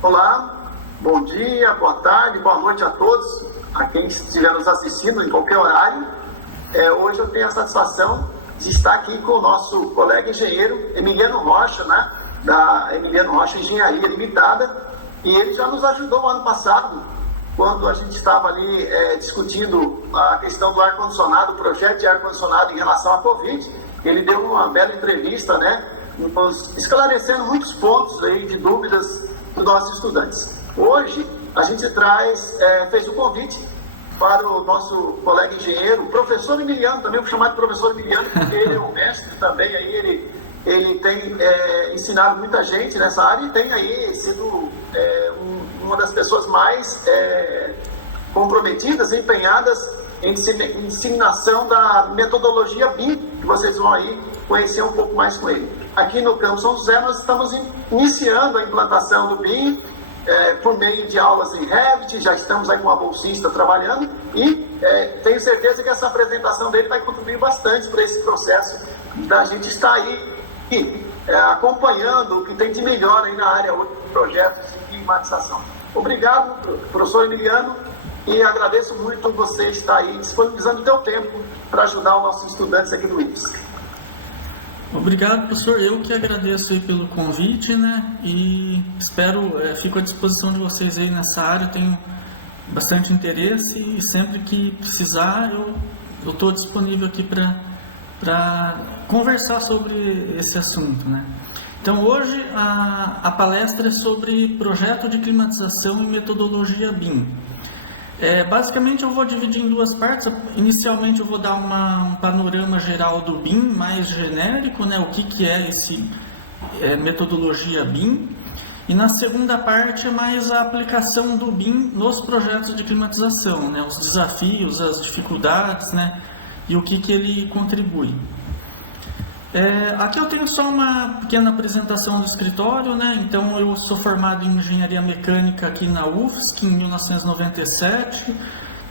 Olá, bom dia, boa tarde, boa noite a todos, a quem estiver nos assistindo em qualquer horário. Hoje eu tenho a satisfação de estar aqui com o nosso colega engenheiro Emiliano Rocha, né, da Emiliano Rocha Engenharia Limitada, e ele já nos ajudou no ano passado, quando a gente estava ali discutindo a questão do ar-condicionado, o projeto de ar-condicionado em relação à Covid. Ele deu uma bela entrevista, né, nos esclarecendo muitos pontos aí de dúvidas dos nossos estudantes. Hoje a gente fez o convite para o nosso colega engenheiro, o professor Emiliano, também vou chamar de professor Emiliano, porque ele é um mestre também, aí ele tem ensinado muita gente nessa área e tem aí sido uma das pessoas mais comprometidas, empenhadas em disseminação da metodologia BIM, que vocês vão aí conhecer um pouco mais com ele. Aqui no Campus São José nós estamos iniciando a implantação do BIM por meio de aulas em Revit, já estamos aí com uma bolsista trabalhando e tenho certeza que essa apresentação dele vai contribuir bastante para esse processo da gente estar aí acompanhando o que tem de melhor aí na área de projetos de climatização. Obrigado, professor Emiliano, e agradeço muito você estar aí disponibilizando o seu tempo para ajudar os nossos estudantes aqui do IFSC. Obrigado, professor. Eu que agradeço aí pelo convite, né? E fico à disposição de vocês aí nessa área. Eu tenho bastante interesse e sempre que precisar eu estou disponível aqui para conversar sobre esse assunto, né? Então hoje a palestra é sobre projeto de climatização e metodologia BIM. Basicamente eu vou dividir em duas partes. Inicialmente eu vou dar um panorama geral do BIM, mais genérico, né? O que é esse metodologia BIM. E na segunda parte é mais a aplicação do BIM nos projetos de climatização, né? Os desafios, as dificuldades, né? E o que ele contribui. Aqui eu tenho só uma pequena apresentação do escritório, né? Então eu sou formado em engenharia mecânica aqui na UFSC em 1997,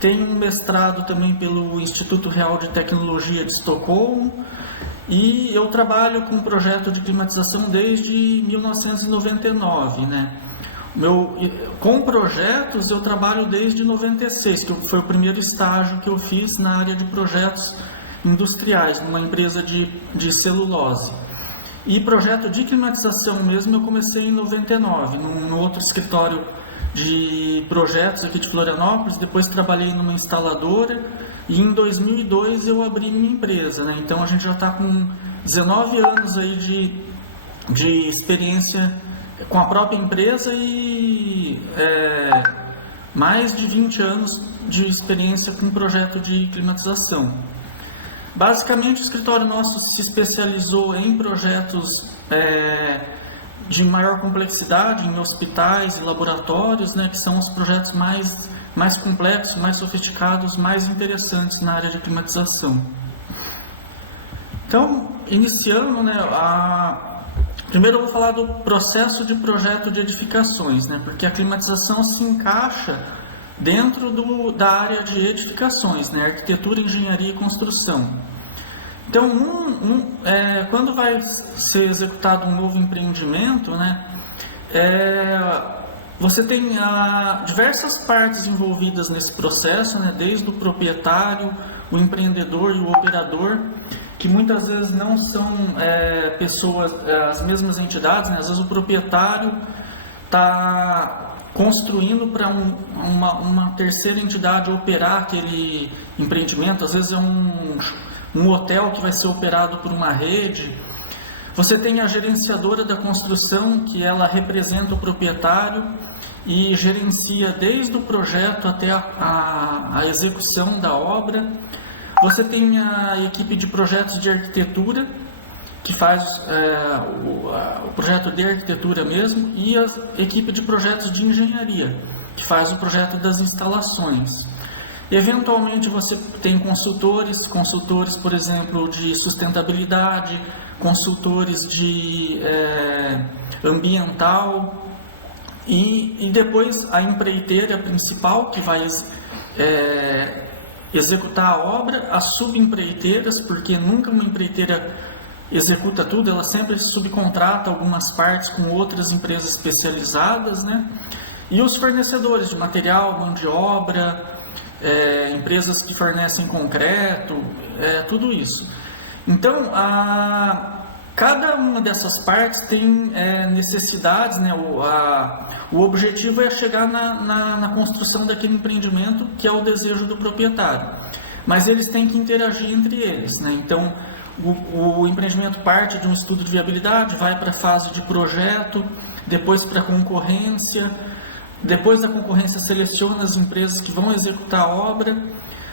tenho um mestrado também pelo Instituto Real de Tecnologia de Estocolmo e eu trabalho com um projeto de climatização desde 1999, né? Com projetos eu trabalho desde 96, que foi o primeiro estágio que eu fiz na área de projetos industriais, numa empresa de celulose. E projeto de climatização mesmo eu comecei em 99, num outro escritório de projetos aqui de Florianópolis, depois trabalhei numa instaladora e em 2002 eu abri minha empresa, né? Então a gente já está com 19 anos aí de experiência com a própria empresa e mais de 20 anos de experiência com projeto de climatização. Basicamente, o escritório nosso se especializou em projetos de maior complexidade, em hospitais e laboratórios, né, que são os projetos mais complexos, mais sofisticados, mais interessantes na área de climatização. Então, iniciando, né, primeiro eu vou falar do processo de projeto de edificações, né, porque a climatização se encaixa dentro da área de edificações, né, arquitetura, engenharia e construção. Então, quando vai ser executado um novo empreendimento, né, você tem diversas partes envolvidas nesse processo, né, desde o proprietário, o empreendedor e o operador, que muitas vezes não são pessoas, as mesmas entidades, né, às vezes o proprietário está construindo para uma terceira entidade operar aquele empreendimento, às vezes é um hotel que vai ser operado por uma rede. Você tem a gerenciadora da construção, que ela representa o proprietário e gerencia desde o projeto até a execução da obra. Você tem a equipe de projetos de arquitetura, que faz o projeto de arquitetura mesmo, e a equipe de projetos de engenharia, que faz o projeto das instalações. Eventualmente você tem consultores, por exemplo, de sustentabilidade, consultores de ambiental, e depois a empreiteira principal, que vai executar a obra, as subempreiteiras, porque nunca uma empreiteira executa tudo, ela sempre subcontrata algumas partes com outras empresas especializadas, né? E os fornecedores de material, mão de obra, empresas que fornecem concreto, tudo isso. Então, cada uma dessas partes tem necessidades, né? O objetivo é chegar na construção daquele empreendimento que é o desejo do proprietário. Mas eles têm que interagir entre eles, né? Então, o empreendimento parte de um estudo de viabilidade, vai para a fase de projeto, depois para a concorrência, depois da concorrência seleciona as empresas que vão executar a obra.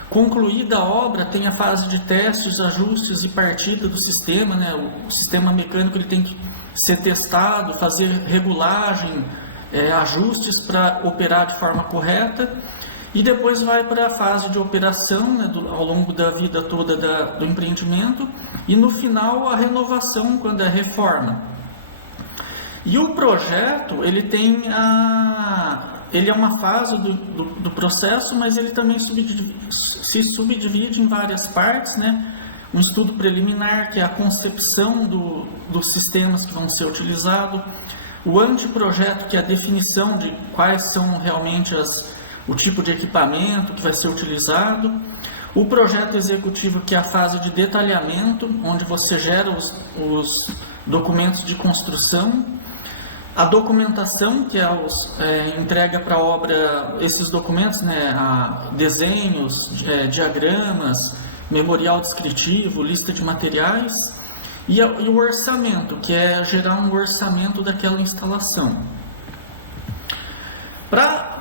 Concluída a obra, tem a fase de testes, ajustes e partida do sistema, né? O sistema mecânico ele tem que ser testado, fazer regulagem, ajustes para operar de forma correta, e depois vai para a fase de operação, né, ao longo da vida toda do empreendimento, e no final a renovação, quando é reforma. E o projeto, ele é uma fase do processo, mas ele também se subdivide em várias partes, né? Um estudo preliminar, que é a concepção dos sistemas que vão ser utilizados, o anteprojeto, que é a definição de quais são realmente o tipo de equipamento que vai ser utilizado, o projeto executivo, que é a fase de detalhamento, onde você gera os documentos de construção, a documentação, que entrega para a obra esses documentos, né, desenhos, diagramas, memorial descritivo, lista de materiais, e o orçamento, que é gerar um orçamento daquela instalação.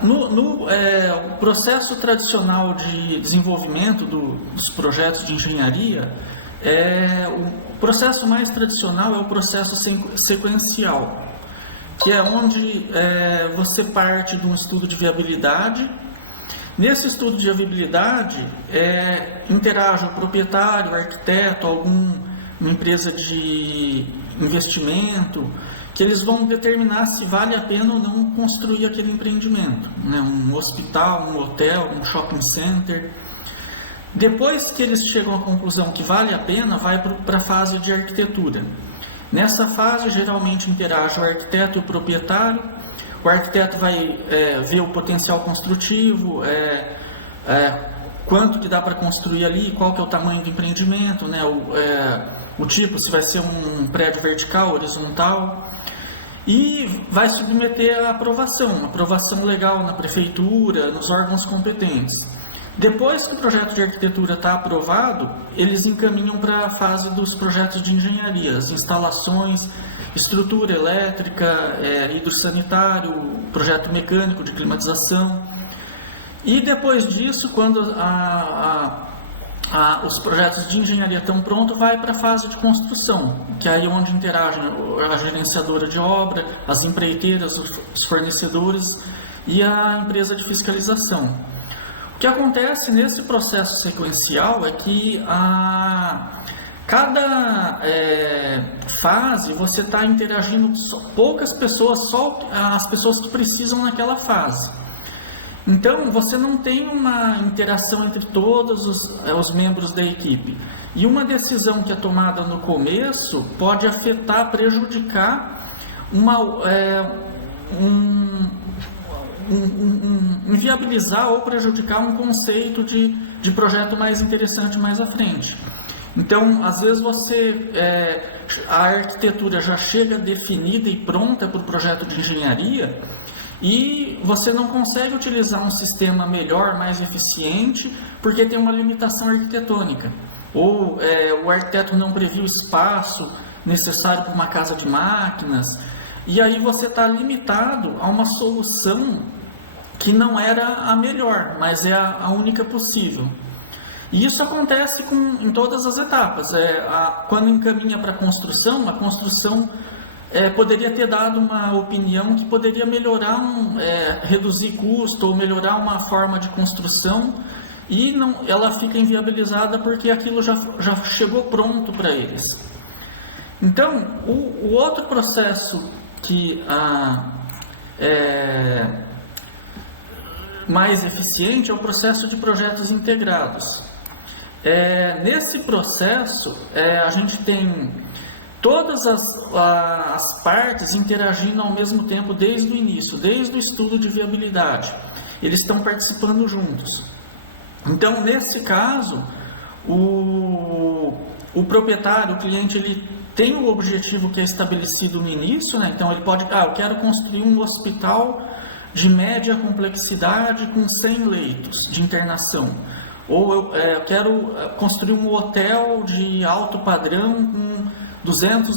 O processo tradicional de desenvolvimento dos projetos de engenharia, o processo mais tradicional é o processo sequencial, que é onde você parte de um estudo de viabilidade. Nesse estudo de viabilidade, interage o proprietário, o arquiteto, uma empresa de investimento, que eles vão determinar se vale a pena ou não construir aquele empreendimento, né? Um hospital, um hotel, um shopping center. Depois que eles chegam à conclusão que vale a pena, vai para a fase de arquitetura. Nessa fase, geralmente interage o arquiteto e o proprietário. O arquiteto vai ver o potencial construtivo, quanto que dá para construir ali, qual que é o tamanho do empreendimento, né? O tipo, se vai ser um prédio vertical, horizontal, e vai submeter a aprovação legal na prefeitura, nos órgãos competentes. Depois que o projeto de arquitetura está aprovado, eles encaminham para a fase dos projetos de engenharia, as instalações, estrutura elétrica, hidrossanitário, projeto mecânico de climatização. E depois disso, quando os projetos de engenharia estão prontos, vai para a fase de construção, que é aí onde interagem a gerenciadora de obra, as empreiteiras, os fornecedores e a empresa de fiscalização. O que acontece nesse processo sequencial é que cada fase você está interagindo poucas pessoas, só as pessoas que precisam naquela fase. Então, você não tem uma interação entre todos os membros da equipe. E uma decisão que é tomada no começo pode afetar, prejudicar, inviabilizar ou prejudicar um conceito de projeto mais interessante mais à frente. Então, às vezes a arquitetura já chega definida e pronta para o projeto de engenharia, e você não consegue utilizar um sistema melhor, mais eficiente, porque tem uma limitação arquitetônica. Ou o arquiteto não previu o espaço necessário para uma casa de máquinas, e aí você está limitado a uma solução que não era a melhor, mas é a única possível. E isso acontece em todas as etapas. Quando encaminha para a construção poderia ter dado uma opinião que poderia melhorar, reduzir custo ou melhorar uma forma de construção, e ela fica inviabilizada porque aquilo já chegou pronto para eles. Então, o outro processo que é mais eficiente é o processo de projetos integrados. Nesse processo, a gente tem todas as partes interagindo ao mesmo tempo desde o início, desde o estudo de viabilidade. Eles estão participando juntos. Então, nesse caso, o proprietário, o cliente, ele tem o objetivo que é estabelecido no início, né? Então ele pode, eu quero construir um hospital de média complexidade com 100 leitos de internação. Ou eu quero construir um hotel de alto padrão com 200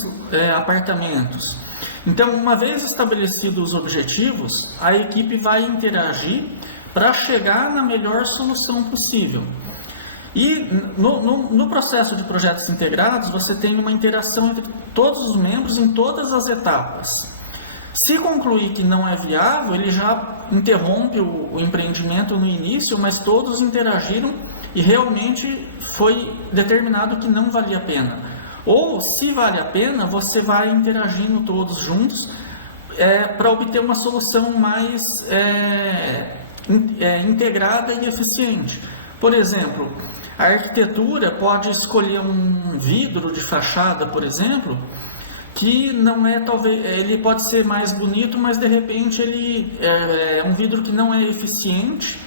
apartamentos. Então, uma vez estabelecidos os objetivos, a equipe vai interagir para chegar na melhor solução possível. E no processo de projetos integrados, você tem uma interação entre todos os membros em todas as etapas. Se concluir que não é viável, ele já interrompe o empreendimento no início, mas todos interagiram e realmente foi determinado que não valia a pena. Ou, se vale a pena, você vai interagindo todos juntos para obter uma solução mais integrada e eficiente. Por exemplo, a arquitetura pode escolher um vidro de fachada, por exemplo, que não é, talvez, ele pode ser mais bonito, mas de repente ele é um vidro que não é eficiente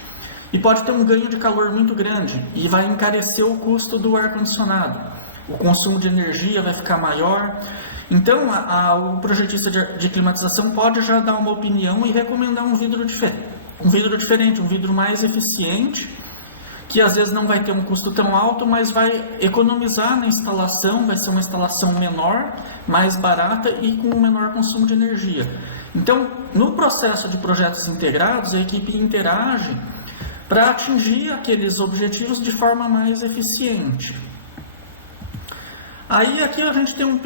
e pode ter um ganho de calor muito grande e vai encarecer o custo do ar-condicionado. O consumo de energia vai ficar maior. Então, o projetista de climatização pode já dar uma opinião e recomendar um vidro diferente, um vidro mais eficiente, que às vezes não vai ter um custo tão alto, mas vai economizar na instalação, vai ser uma instalação menor, mais barata e com um menor consumo de energia. Então, no processo de projetos integrados, a equipe interage para atingir aqueles objetivos de forma mais eficiente. Aí aqui a gente tem um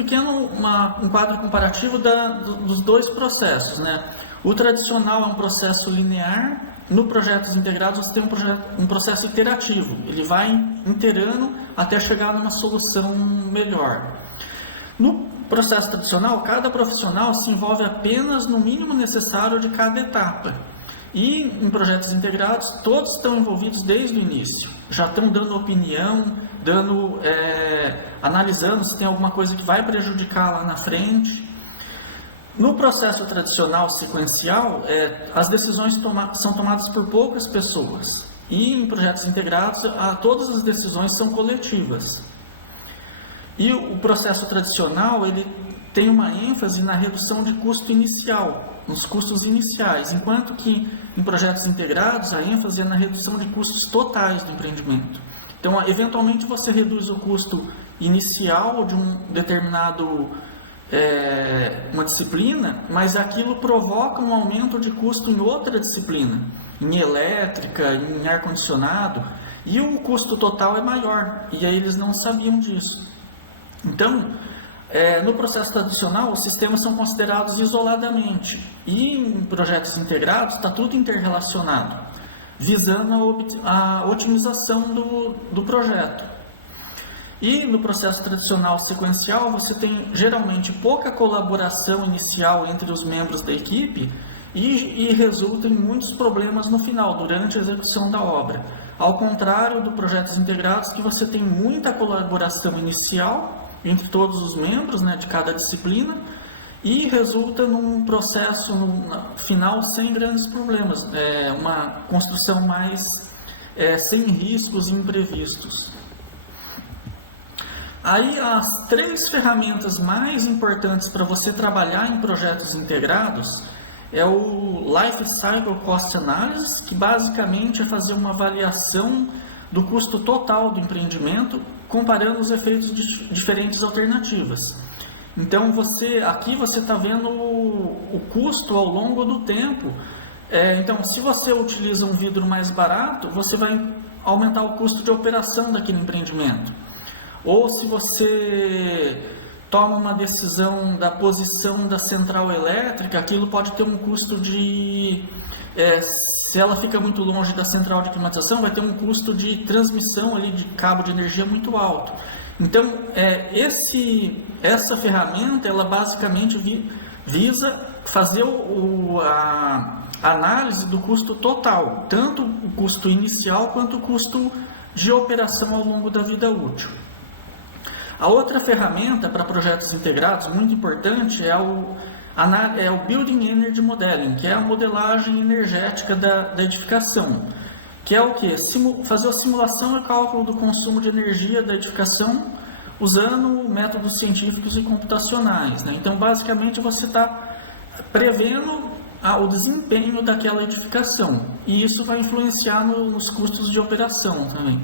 quadro comparativo dos dois processos, né? O tradicional é um processo linear. No projetos integrados você tem um processo iterativo, ele vai iterando até chegar numa solução melhor. No processo tradicional, cada profissional se envolve apenas no mínimo necessário de cada etapa. E em projetos integrados, todos estão envolvidos desde o início, já estão dando opinião, analisando se tem alguma coisa que vai prejudicar lá na frente. No processo tradicional sequencial, as decisões são tomadas por poucas pessoas. E em projetos integrados, todas as decisões são coletivas. E o processo tradicional, ele tem uma ênfase na redução de custo inicial, nos custos iniciais, enquanto que em projetos integrados, a ênfase é na redução de custos totais do empreendimento. Então, eventualmente, você reduz o custo inicial de um determinado uma disciplina, mas aquilo provoca um aumento de custo em outra disciplina, em elétrica, em ar-condicionado, e o custo total é maior, e aí eles não sabiam disso. Então, no processo tradicional, os sistemas são considerados isoladamente, e em projetos integrados está tudo interrelacionado, visando a otimização do projeto. E no processo tradicional sequencial, você tem geralmente pouca colaboração inicial entre os membros da equipe e resulta em muitos problemas no final, durante a execução da obra. Ao contrário do projetos integrados, que você tem muita colaboração inicial entre todos os membros, né, de cada disciplina, e resulta num processo final sem grandes problemas, uma construção mais sem riscos imprevistos. Aí, as 3 ferramentas mais importantes para você trabalhar em projetos integrados é o Life Cycle Cost Analysis, que basicamente é fazer uma avaliação do custo total do empreendimento, comparando os efeitos de diferentes alternativas. Então, aqui você está vendo o custo ao longo do tempo. Então, se você utiliza um vidro mais barato, você vai aumentar o custo de operação daquele empreendimento. Ou se você toma uma decisão da posição da central elétrica, aquilo pode ter um custo de... se ela fica muito longe da central de climatização, vai ter um custo de transmissão ali de cabo de energia muito alto. Então, essa ferramenta, ela basicamente visa fazer a análise do custo total, tanto o custo inicial quanto o custo de operação ao longo da vida útil. A outra ferramenta para projetos integrados, muito importante, é o Building Energy Modeling, que é a modelagem energética da edificação, que é o que? Fazer a simulação e cálculo do consumo de energia da edificação usando métodos científicos e computacionais, né? Então, basicamente, você está prevendo o desempenho daquela edificação, e isso vai influenciar nos custos de operação também.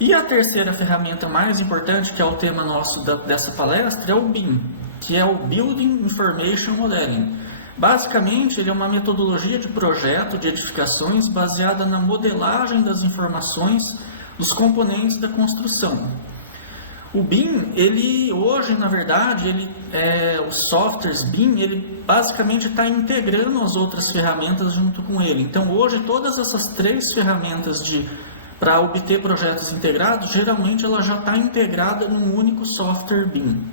E a terceira ferramenta mais importante, que é o tema nosso dessa palestra, é o BIM, que é o Building Information Modeling. Basicamente, ele é uma metodologia de projeto de edificações baseada na modelagem das informações dos componentes da construção. O BIM, ele hoje, na verdade, os softwares BIM, ele basicamente está integrando as outras ferramentas junto com ele. Então, hoje, todas essas três ferramentas para obter projetos integrados, geralmente ela já está integrada num único software BIM.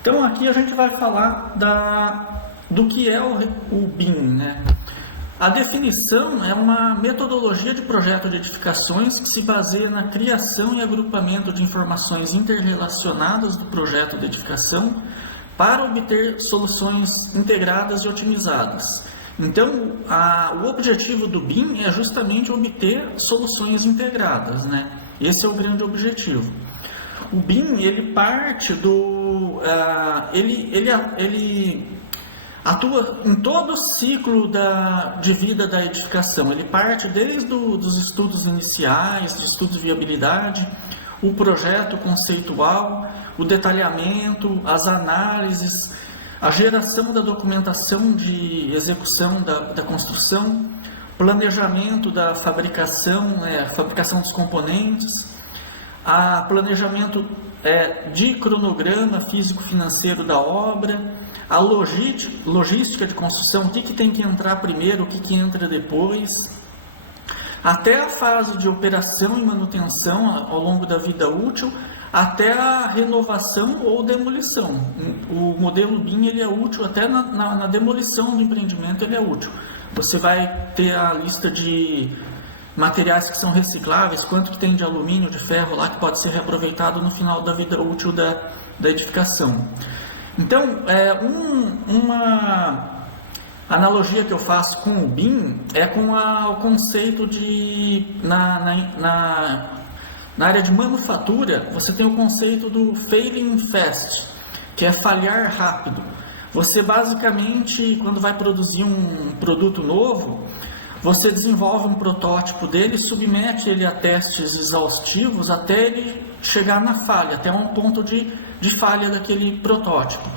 Então, aqui a gente vai falar do que é o BIM, né? A definição é uma metodologia de projeto de edificações que se baseia na criação e agrupamento de informações interrelacionadas do projeto de edificação para obter soluções integradas e otimizadas. Então, o objetivo do BIM é justamente obter soluções integradas, né? Esse é o grande objetivo. O BIM, ele parte ele atua em todo o ciclo de vida da edificação. Ele parte desde os estudos iniciais, de estudos de viabilidade, o projeto conceitual, o detalhamento, as análises, a geração da documentação de execução da construção, planejamento da fabricação, fabricação dos componentes, a planejamento de cronograma físico-financeiro da obra, a logística de construção, o que tem que entrar primeiro, o que entra depois, até a fase de operação e manutenção ao longo da vida útil, até a renovação ou demolição. O modelo BIM ele é útil até na demolição do empreendimento, ele é útil. Você vai ter a lista de materiais que são recicláveis, quanto que tem de alumínio, de ferro lá que pode ser reaproveitado no final da vida útil da edificação. Então, uma analogia que eu faço com o BIM é com o conceito na área de manufatura, você tem o conceito do failing fast, que é falhar rápido. Você basicamente, quando vai produzir um produto novo, você desenvolve um protótipo dele, submete ele a testes exaustivos até ele chegar na falha, até um ponto de falha daquele protótipo.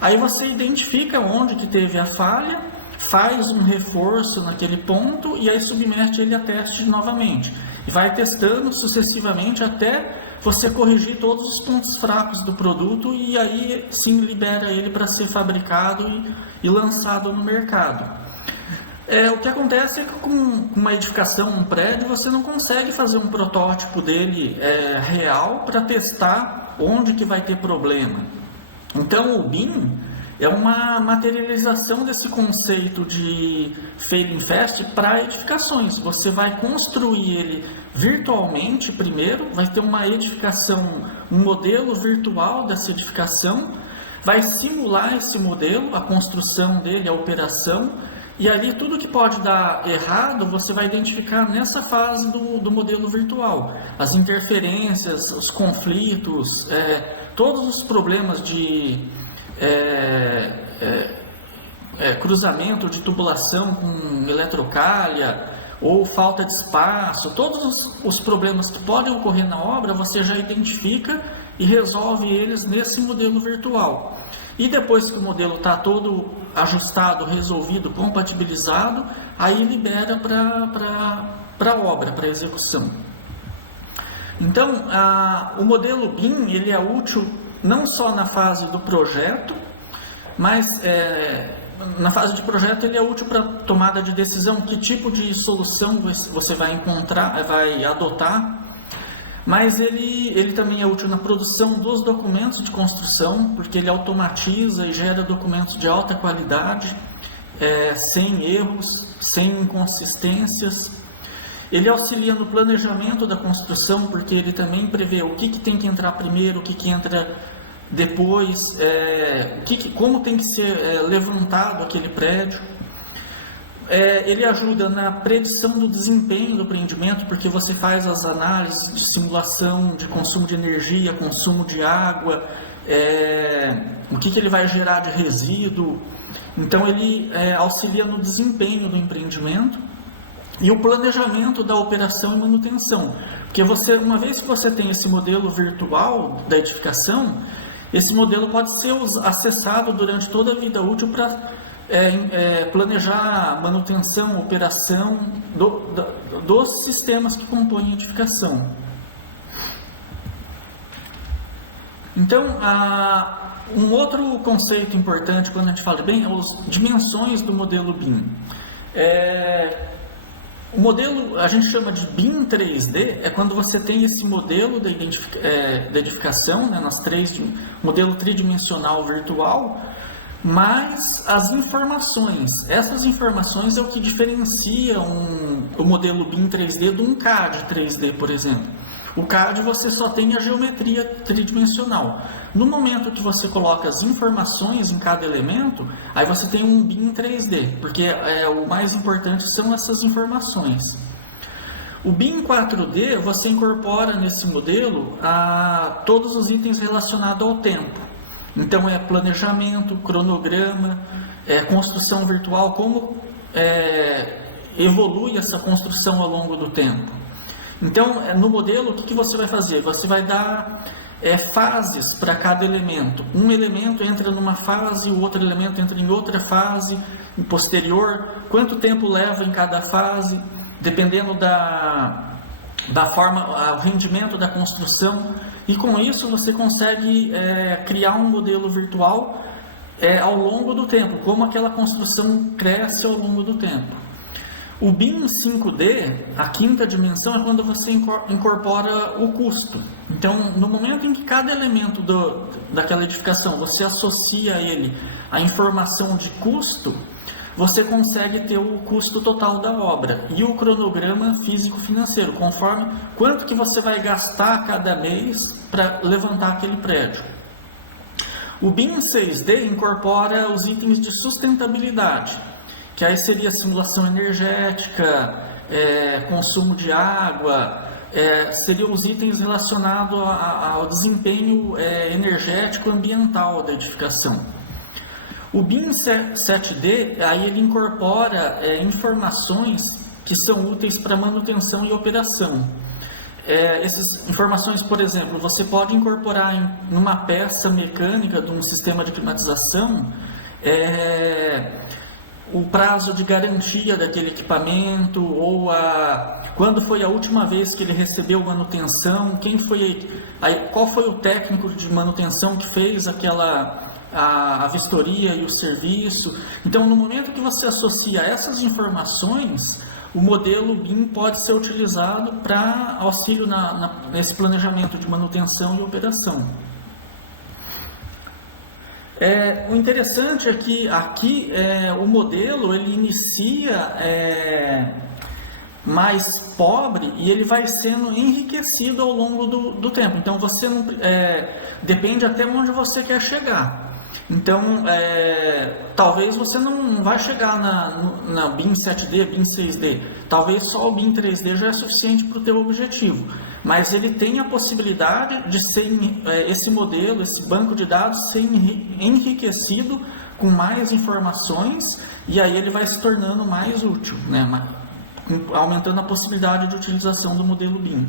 Aí você identifica onde que teve a falha, faz um reforço naquele ponto e aí submete ele a teste novamente. E vai testando sucessivamente até você corrigir todos os pontos fracos do produto e aí sim libera ele para ser fabricado e lançado no mercado. O que acontece é que com uma edificação, um prédio, você não consegue fazer um protótipo dele real para testar onde que vai ter problema. Então o BIM é uma materialização desse conceito de failing fast para edificações. Você vai construir ele virtualmente primeiro, vai ter uma edificação, um modelo virtual dessa edificação, vai simular esse modelo, a construção dele, a operação, e ali tudo que pode dar errado, você vai identificar nessa fase do modelo virtual. As interferências, os conflitos, todos os problemas de cruzamento de tubulação com eletrocalha ou falta de espaço, todos os problemas que podem ocorrer na obra, você já identifica e resolve eles nesse modelo virtual. E depois que o modelo está todo ajustado, resolvido, compatibilizado, aí libera para a obra, para a execução. Então, o modelo BIM ele é útil não só na fase do projeto, mas na fase de projeto ele é útil para tomada de decisão, que tipo de solução você vai encontrar, vai adotar. Mas ele também é útil na produção dos documentos de construção, porque ele automatiza e gera documentos de alta qualidade, sem erros, sem inconsistências. Ele auxilia no planejamento da construção, porque ele também prevê o que tem que entrar primeiro, o que entra depois, como tem que ser levantado aquele prédio. Ele ajuda na predição do desempenho do empreendimento, porque você faz as análises de simulação de consumo de energia, consumo de água, o que ele vai gerar de resíduo. Então ele auxilia no desempenho do empreendimento e o planejamento da operação e manutenção, porque uma vez que você tem esse modelo virtual da edificação, esse modelo pode ser acessado durante toda a vida útil para planejar a manutenção, operação dos sistemas que compõem a edificação. Então, um outro conceito importante quando a gente fala bem é as dimensões do modelo BIM. O modelo, a gente chama de BIM 3D, é quando você tem esse modelo da edificação, né, modelo tridimensional virtual, mas as informações. Essas informações é o que diferencia o modelo BIM 3D de um CAD 3D, por exemplo. O CAD você só tem a geometria tridimensional. No momento que você coloca as informações em cada elemento, aí você tem um BIM 3D, porque o mais importante são essas informações. O BIM 4D, você incorpora nesse modelo todos os itens relacionados ao tempo. Então é planejamento, cronograma, construção virtual, como evolui essa construção ao longo do tempo. Então, no modelo, o que você vai fazer? Você vai dar fases para cada elemento. Um elemento entra numa fase, o outro elemento entra em outra fase, posterior. Quanto tempo leva em cada fase, dependendo da forma, o rendimento da construção. E com isso você consegue criar um modelo virtual ao longo do tempo, como aquela construção cresce ao longo do tempo. O BIM 5D, a quinta dimensão, é quando você incorpora o custo. Então, no momento em que cada elemento daquela edificação, você associa a ele a informação de custo, você consegue ter o custo total da obra e o cronograma físico-financeiro, conforme quanto que você vai gastar cada mês para levantar aquele prédio. O BIM 6D incorpora os itens de sustentabilidade, que aí seria simulação energética, consumo de água, seriam os itens relacionados ao desempenho energético ambiental da edificação. O BIM 7D, aí ele incorpora informações que são úteis para manutenção e operação. Essas informações, por exemplo, você pode incorporar numa peça mecânica de um sistema de climatização o prazo de garantia daquele equipamento, ou quando foi a última vez que ele recebeu manutenção, qual foi o técnico de manutenção que fez a vistoria e o serviço. Então, no momento que você associa essas informações, o modelo BIM pode ser utilizado para auxílio nesse planejamento de manutenção e operação. O interessante é que aqui o modelo ele inicia mais pobre e ele vai sendo enriquecido ao longo do tempo. Então você não depende até onde você quer chegar. Então talvez você não vai chegar na BIM 7D, BIM 6D. Talvez só o BIM 3D já é suficiente para o teu objetivo. Mas ele tem a possibilidade de ser esse modelo, esse banco de dados ser enriquecido com mais informações, e aí ele vai se tornando mais útil, né? Aumentando a possibilidade de utilização do modelo BIM.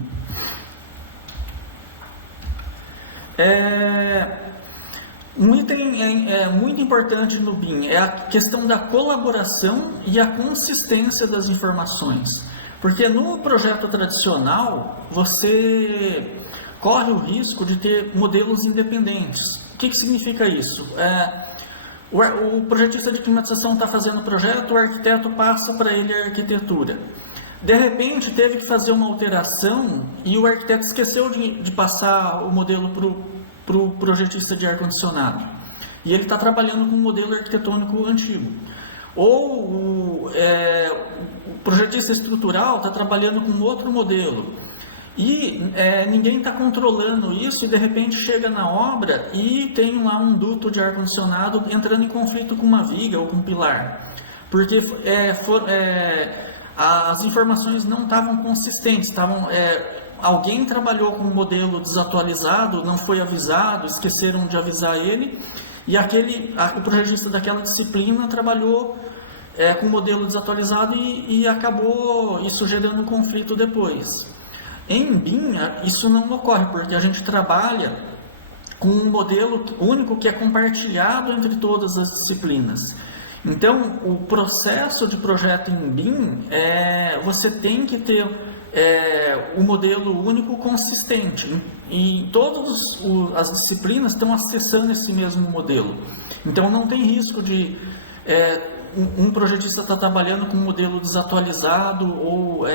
Um item muito importante no BIM é a questão da colaboração e a consistência das informações. Porque no projeto tradicional, você corre o risco de ter modelos independentes. O que significa isso? O projetista de climatização está fazendo o projeto, o arquiteto passa para ele a arquitetura. De repente, teve que fazer uma alteração e o arquiteto esqueceu de passar o modelo para o projetista de ar-condicionado. E ele está trabalhando com um modelo arquitetônico antigo. Ou o projetista estrutural está trabalhando com outro modelo. E ninguém está controlando isso e de repente chega na obra e tem lá um duto de ar-condicionado entrando em conflito com uma viga ou com um pilar. Porque as informações não estavam consistentes, alguém trabalhou com um modelo desatualizado, não foi avisado, esqueceram de avisar ele, e o projetista daquela disciplina trabalhou com um modelo desatualizado e acabou isso gerando um conflito depois. Em BIM, isso não ocorre, porque a gente trabalha com um modelo único que é compartilhado entre todas as disciplinas. Então, o processo de projeto em BIM, você tem que ter um modelo único consistente. E todas as disciplinas estão acessando esse mesmo modelo. Então, não tem risco de um projetista estar trabalhando com um modelo desatualizado ou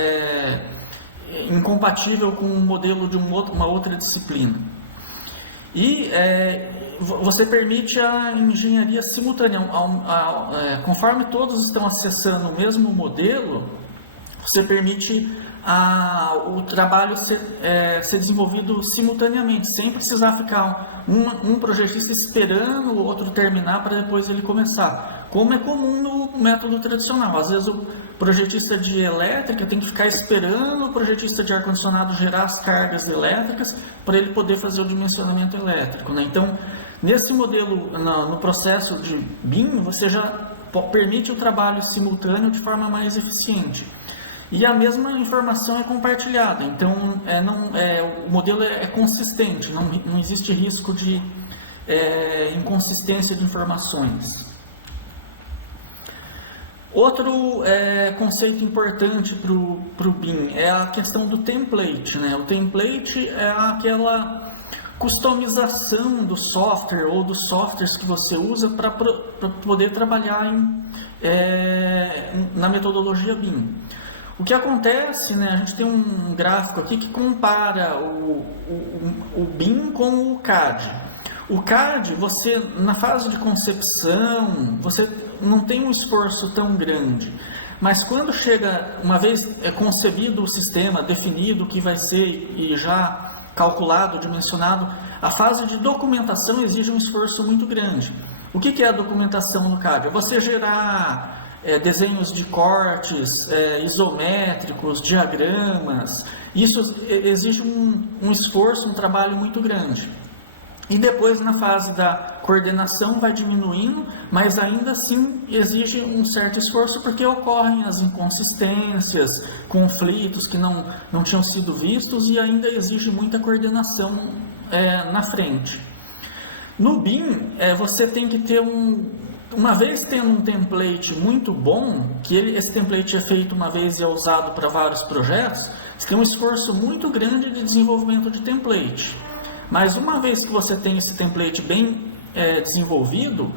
incompatível com um modelo de uma outra disciplina. E você permite a engenharia simultânea. Conforme todos estão acessando o mesmo modelo, você permite o trabalho ser desenvolvido simultaneamente, sem precisar ficar um projetista esperando o outro terminar para depois ele começar, como é comum no método tradicional. Às vezes o projetista de elétrica tem que ficar esperando o projetista de ar-condicionado gerar as cargas elétricas para ele poder fazer o dimensionamento elétrico, né? Então, nesse modelo, no processo de BIM, você já permite o trabalho simultâneo de forma mais eficiente. E a mesma informação é compartilhada, então o modelo é consistente, não existe risco de inconsistência de informações. Outro conceito importante para o BIM é a questão do template, né? O template é aquela customização do software ou dos softwares que você usa para poder trabalhar na metodologia BIM. O que acontece, né, a gente tem um gráfico aqui que compara o BIM com o CAD. O CAD, na fase de concepção, você não tem um esforço tão grande. Mas quando chega, uma vez concebido o sistema, definido o que vai ser e já calculado, dimensionado, a fase de documentação exige um esforço muito grande. O que é a documentação no CAD? É você gerar desenhos de cortes, isométricos, diagramas. Isso exige um esforço, um trabalho muito grande. E depois, na fase da coordenação, vai diminuindo, mas ainda assim exige um certo esforço, porque ocorrem as inconsistências, conflitos que não tinham sido vistos, e ainda exige muita coordenação na frente. No BIM, você tem que ter uma vez tendo um template muito bom, que esse template é feito uma vez e é usado para vários projetos, você tem um esforço muito grande de desenvolvimento de template. Mas uma vez que você tem esse template bem desenvolvido,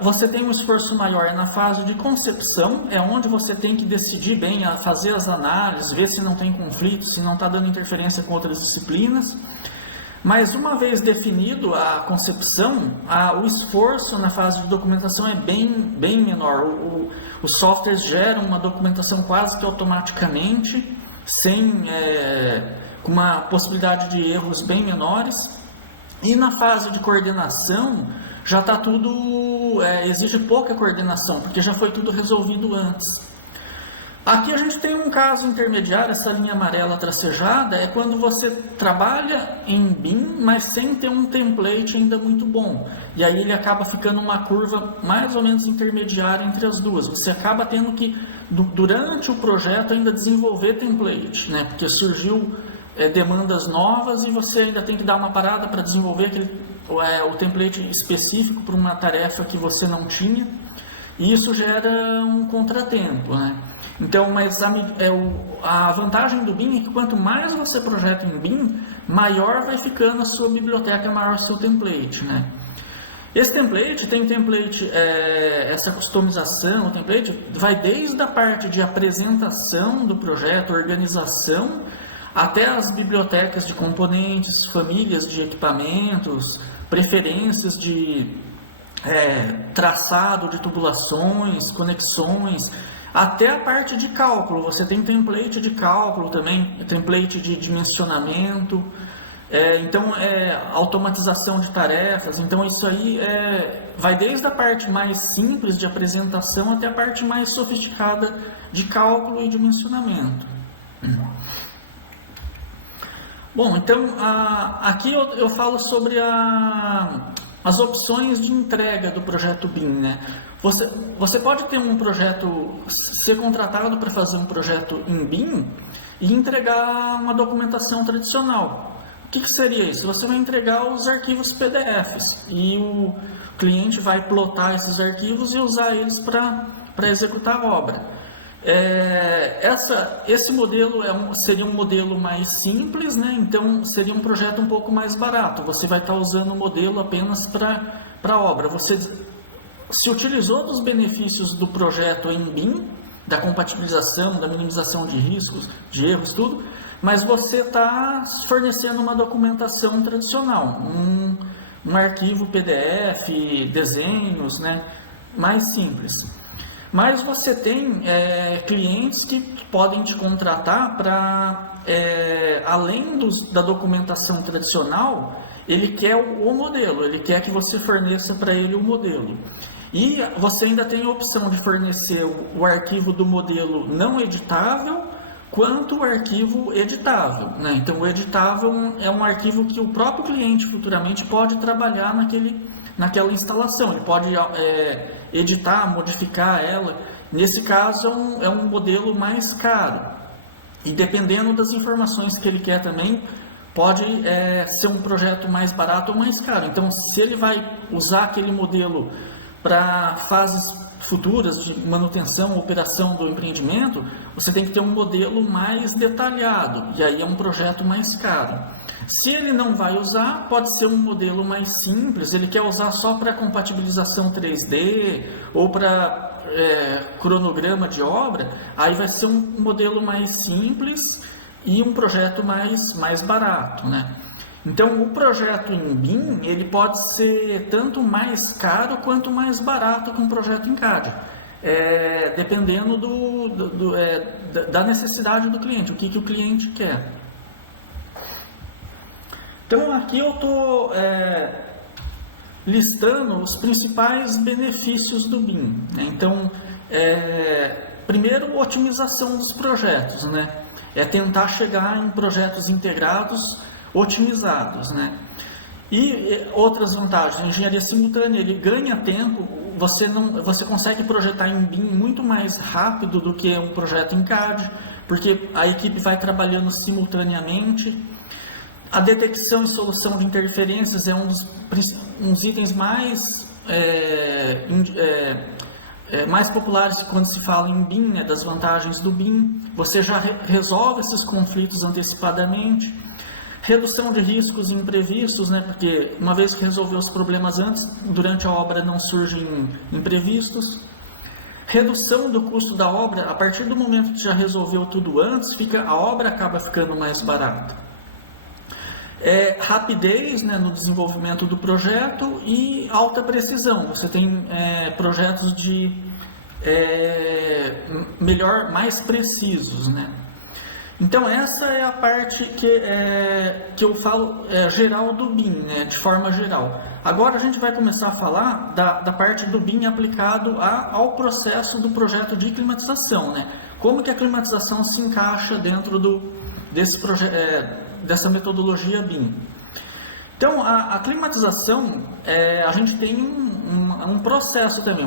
você tem um esforço maior na fase de concepção, é onde você tem que decidir bem, fazer as análises, ver se não tem conflito, se não está dando interferência com outras disciplinas. Mas uma vez definido a concepção, o esforço na fase de documentação é bem menor. Os softwares geram uma documentação quase que automaticamente, com uma possibilidade de erros bem menores. E na fase de coordenação, já está tudo, exige pouca coordenação, porque já foi tudo resolvido antes. Aqui a gente tem um caso intermediário, essa linha amarela tracejada, é quando você trabalha em BIM, mas sem ter um template ainda muito bom. E aí ele acaba ficando uma curva mais ou menos intermediária entre as duas. Você acaba tendo que, durante o projeto, ainda desenvolver template, né? Porque surgiu demandas novas e você ainda tem que dar uma parada para desenvolver o template específico para uma tarefa que você não tinha. E isso gera um contratempo, né? Então, mas a vantagem do BIM é que quanto mais você projeta em BIM, maior vai ficando a sua biblioteca, maior o seu template, né? Esse template, essa customização, o template vai desde a parte de apresentação do projeto, organização, até as bibliotecas de componentes, famílias de equipamentos, preferências de traçado de tubulações, conexões, até a parte de cálculo. Você tem template de cálculo também, template de dimensionamento, então automatização de tarefas. Então isso aí vai desde a parte mais simples de apresentação até a parte mais sofisticada de cálculo e dimensionamento. Bom, então aqui eu falo sobre as opções de entrega do projeto BIM, né? Você pode ter um projeto, ser contratado para fazer um projeto em BIM e entregar uma documentação tradicional. O que seria isso? Você vai entregar os arquivos PDFs e o cliente vai plotar esses arquivos e usar eles para executar a obra. Esse modelo seria um modelo mais simples, né? Então seria um projeto um pouco mais barato. Você vai estar usando o modelo apenas para a obra. Você se utilizou dos benefícios do projeto em BIM, da compatibilização, da minimização de riscos, de erros, tudo, mas você está fornecendo uma documentação tradicional, um arquivo PDF, desenhos, né? Mais simples. Mas você tem clientes que podem te contratar para, além da documentação tradicional, ele quer o modelo, ele quer que você forneça para ele o modelo. E você ainda tem a opção de fornecer o arquivo do modelo não editável, quanto o arquivo editável, né? Então, o editável é um arquivo que o próprio cliente futuramente pode trabalhar naquela instalação. Ele pode editar, modificar ela. Nesse caso, é um modelo mais caro. E dependendo das informações que ele quer também, pode ser um projeto mais barato ou mais caro. Então, se ele vai usar aquele modelo para fases futuras de manutenção, operação do empreendimento, você tem que ter um modelo mais detalhado, e aí é um projeto mais caro. Se ele não vai usar, pode ser um modelo mais simples, ele quer usar só para compatibilização 3D ou para cronograma de obra, aí vai ser um modelo mais simples e um projeto mais barato, né? Então, o projeto em BIM, ele pode ser tanto mais caro quanto mais barato que um projeto em CAD, dependendo da necessidade do cliente, o que o cliente quer. Então, aqui eu estou listando os principais benefícios do BIM, né? Então, primeiro, otimização dos projetos, né? É tentar chegar em projetos integrados otimizados, né? E outras vantagens, a engenharia simultânea, ele ganha tempo, você consegue projetar em BIM muito mais rápido do que um projeto em CAD, porque a equipe vai trabalhando simultaneamente. A detecção e solução de interferências é um dos itens mais populares quando se fala em BIM, né, das vantagens do BIM. Você já resolve esses conflitos antecipadamente. Redução de riscos imprevistos, né? Porque uma vez que resolveu os problemas antes, durante a obra não surgem imprevistos. Redução do custo da obra, a partir do momento que já resolveu tudo antes, a obra acaba ficando mais barata. Rapidez, né, no desenvolvimento do projeto e alta precisão. Você tem projetos de mais precisos, né? Então, essa é a parte que eu falo geral do BIM, né, de forma geral. Agora a gente vai começar a falar da parte do BIM aplicado ao processo do projeto de climatização, né? Como que a climatização se encaixa dentro dessa metodologia BIM. Então, a climatização, a gente tem um processo também,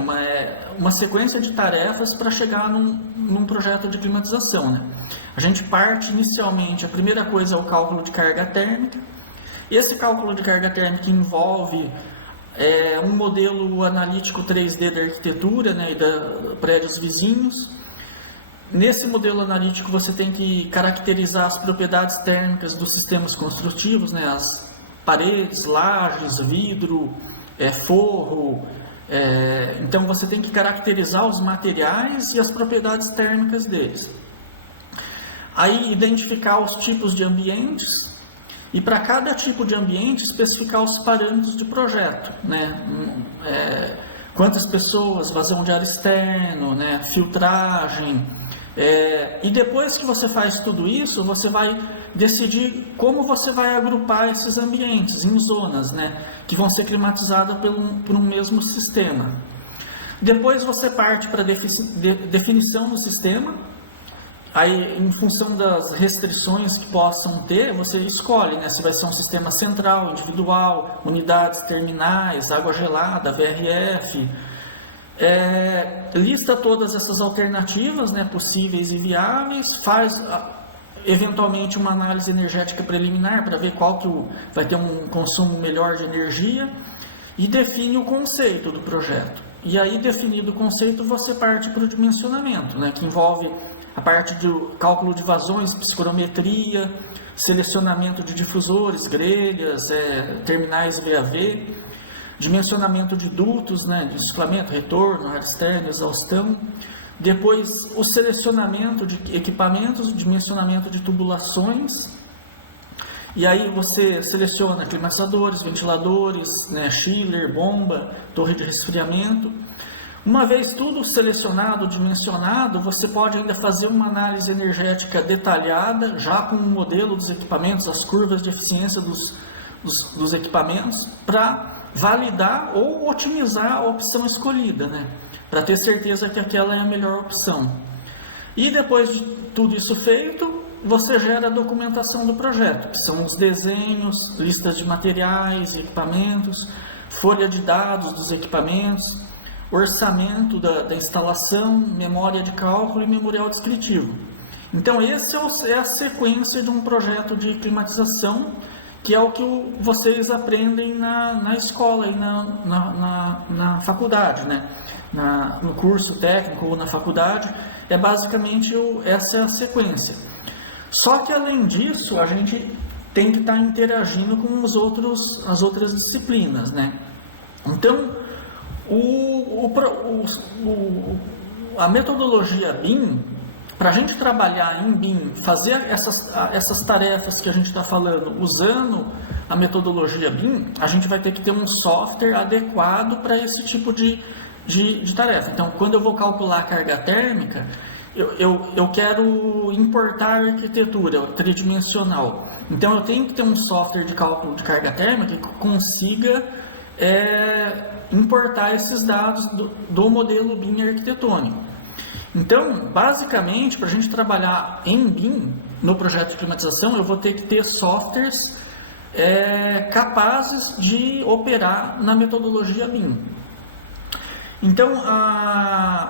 uma sequência de tarefas para chegar num projeto de climatização, né? A gente parte inicialmente, a primeira coisa é o cálculo de carga térmica. Esse cálculo de carga térmica envolve um modelo analítico 3D da arquitetura, né, e da prédios vizinhos. Nesse modelo analítico você tem que caracterizar as propriedades térmicas dos sistemas construtivos, né, as paredes, lajes, vidro, forro. Então você tem que caracterizar os materiais e as propriedades térmicas deles. Aí identificar os tipos de ambientes e para cada tipo de ambiente especificar os parâmetros de projeto, né? Quantas pessoas, vazão de ar externo, né? Filtragem. E depois que você faz tudo isso, você vai decidir como você vai agrupar esses ambientes em zonas, né? Que vão ser climatizadas por um mesmo sistema. Depois você parte para a definição do sistema. Aí, em função das restrições que possam ter, você escolhe, né, se vai ser um sistema central, individual, unidades terminais, água gelada, VRF. Lista todas essas alternativas, né, possíveis e viáveis, faz eventualmente uma análise energética preliminar para ver qual que vai ter um consumo melhor de energia e define o conceito do projeto. E aí, definido o conceito, você parte para o dimensionamento, né, que envolve a parte do cálculo de vazões, psicrometria, selecionamento de difusores, grelhas, terminais VAV, dimensionamento de dutos, né, de escoamento, retorno, ar externo, exaustão. Depois, o selecionamento de equipamentos, dimensionamento de tubulações. E aí você seleciona climatizadores, ventiladores, né, chiller, bomba, torre de resfriamento. Uma vez tudo selecionado, dimensionado, você pode ainda fazer uma análise energética detalhada, já com o modelo dos equipamentos, as curvas de eficiência dos equipamentos, para validar ou otimizar a opção escolhida, né? Para ter certeza que aquela é a melhor opção. E depois de tudo isso feito, você gera a documentação do projeto, que são os desenhos, listas de materiais e equipamentos, folha de dados dos equipamentos, orçamento da instalação, memória de cálculo e memorial descritivo. Então, esse é a sequência de um projeto de climatização, que é o que vocês aprendem na escola e na faculdade, né? No curso técnico ou na faculdade, basicamente essa é a sequência. Só que, além disso, a gente tem que estar interagindo com as outras disciplinas, né? Então, a metodologia BIM, para a gente trabalhar em BIM, fazer essas tarefas que a gente está falando usando a metodologia BIM, a gente vai ter que ter um software adequado para esse tipo de tarefa. Então, quando eu vou calcular a carga térmica, eu quero importar arquitetura tridimensional. Então, eu tenho que ter um software de cálculo de carga térmica que consiga importar esses dados do modelo BIM arquitetônico. Então, basicamente, para a gente trabalhar em BIM, no projeto de climatização, eu vou ter que ter softwares capazes de operar na metodologia BIM. Então,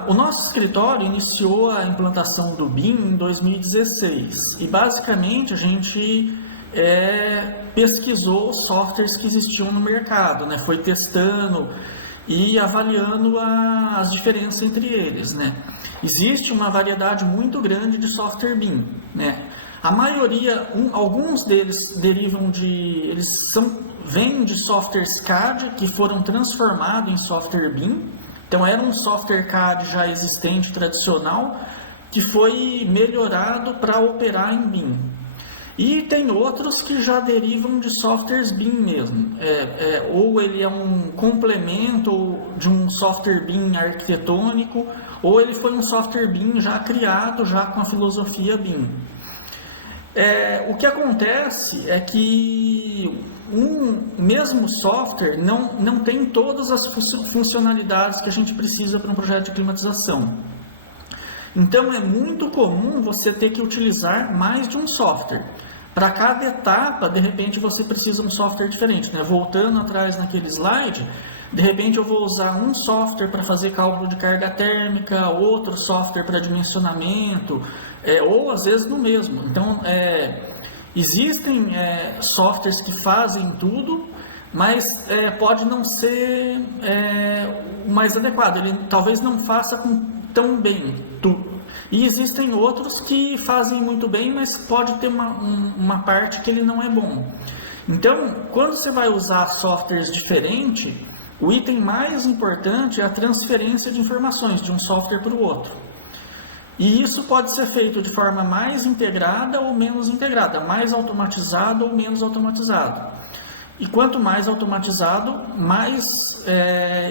o nosso escritório iniciou a implantação do BIM em 2016 e, basicamente, a gente pesquisou os softwares que existiam no mercado, né? Foi testando e avaliando as diferenças entre eles, né? Existe uma variedade muito grande de software BIM, né? A maioria, alguns deles vêm de softwares CAD que foram transformados em software BIM. Então, era um software CAD já existente, tradicional, que foi melhorado para operar em BIM. E tem outros que já derivam de softwares BIM mesmo. Ou ele é um complemento de um software BIM arquitetônico, ou ele foi um software BIM já criado, já com a filosofia BIM. O que acontece é que um mesmo software não tem todas as funcionalidades que a gente precisa para um projeto de climatização. Então, é muito comum você ter que utilizar mais de um software. Para cada etapa, de repente, você precisa de um software diferente, né? Voltando atrás naquele slide, de repente eu vou usar um software para fazer cálculo de carga térmica, outro software para dimensionamento, ou às vezes no mesmo. Então, existem softwares que fazem tudo, mas pode não ser o mais adequado. Ele talvez não faça tão bem tudo. E existem outros que fazem muito bem, mas pode ter uma parte que ele não é bom. Então, quando você vai usar softwares diferentes, o item mais importante é a transferência de informações de um software para o outro. E isso pode ser feito de forma mais integrada ou menos integrada, mais automatizado ou menos automatizado. E quanto mais automatizado, mais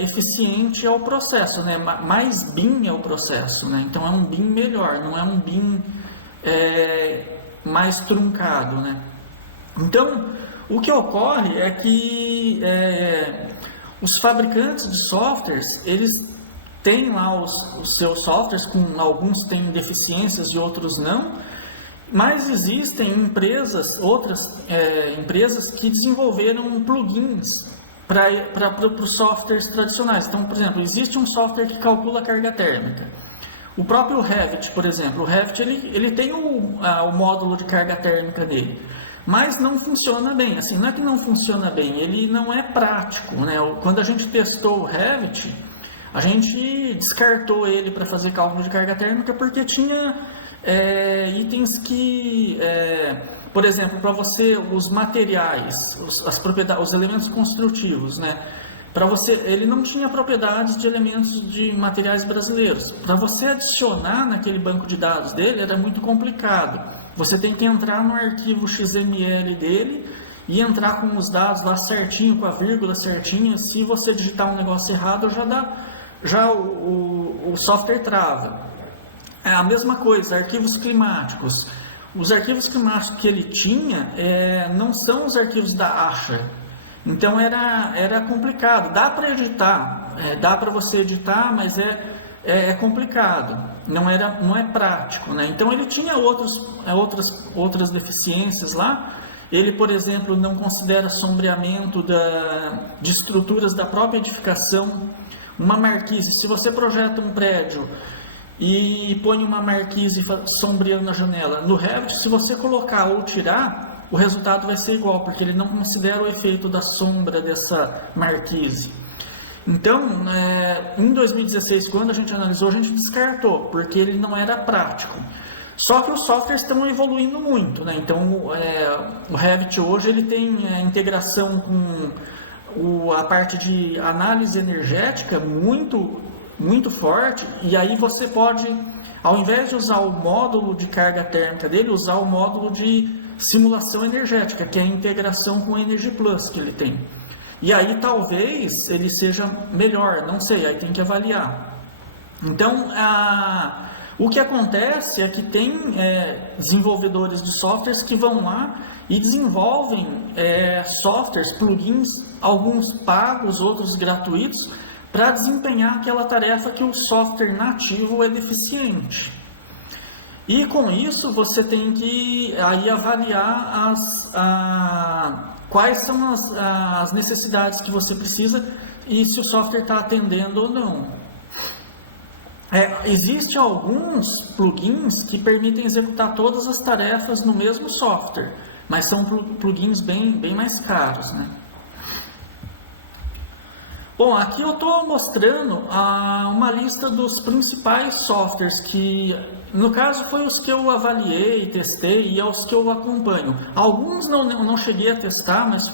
eficiente é o processo, né? Mais BIM é o processo, né? Então é um BIM melhor, não é um BIM mais truncado, né? Então, o que ocorre é que os fabricantes de softwares, eles têm lá os seus softwares, alguns têm deficiências e outros não, mas existem outras empresas que desenvolveram plugins para os softwares tradicionais. Então, por exemplo, existe um software que calcula a carga térmica. O próprio Revit, por exemplo, o Revit ele tem o módulo de carga térmica dele, mas não funciona bem. Assim, não é que não funciona bem, ele não é prático, né? Quando a gente testou o Revit, a gente descartou ele para fazer cálculo de carga térmica porque tinha itens que, por exemplo, para você, os materiais, os elementos construtivos, né? Ele não tinha propriedades de elementos de materiais brasileiros. Para você adicionar naquele banco de dados dele era muito complicado. Você tem que entrar no arquivo XML dele e entrar com os dados lá certinho, com a vírgula certinha. Se você digitar um negócio errado, o software trava. É a mesma coisa, arquivos climáticos. Os arquivos climáticos que ele tinha não são os arquivos da ASHA. Então era complicado. Dá para editar, dá para você editar, mas é complicado. Não é prático, né? Então ele tinha outras deficiências lá. Ele, por exemplo, não considera sombreamento de estruturas da própria edificação. Uma marquise, se você projeta um prédio e põe uma marquise sombreando a janela, no Revit, se você colocar ou tirar, o resultado vai ser igual, porque ele não considera o efeito da sombra dessa marquise. Então, em 2016, quando a gente analisou, a gente descartou, porque ele não era prático. Só que os softwares estão evoluindo muito, né? Então, o Revit hoje ele tem a integração com a parte de análise energética muito forte, e aí você pode, ao invés de usar o módulo de carga térmica dele, usar o módulo de simulação energética, que é a integração com o Energy Plus que ele tem. E aí talvez ele seja melhor, não sei, aí tem que avaliar. Então, o que acontece é que tem desenvolvedores de softwares que vão lá e desenvolvem softwares, plugins, alguns pagos, outros gratuitos, para desempenhar aquela tarefa que o software nativo é deficiente. E com isso você tem que aí avaliar quais são as necessidades que você precisa e se o software está atendendo ou não. Existem alguns plugins que permitem executar todas as tarefas no mesmo software, mas são plugins bem mais caros, né? Bom, aqui eu estou mostrando uma lista dos principais softwares que, no caso, foi os que eu avaliei, testei e os que eu acompanho. Alguns não cheguei a testar, mas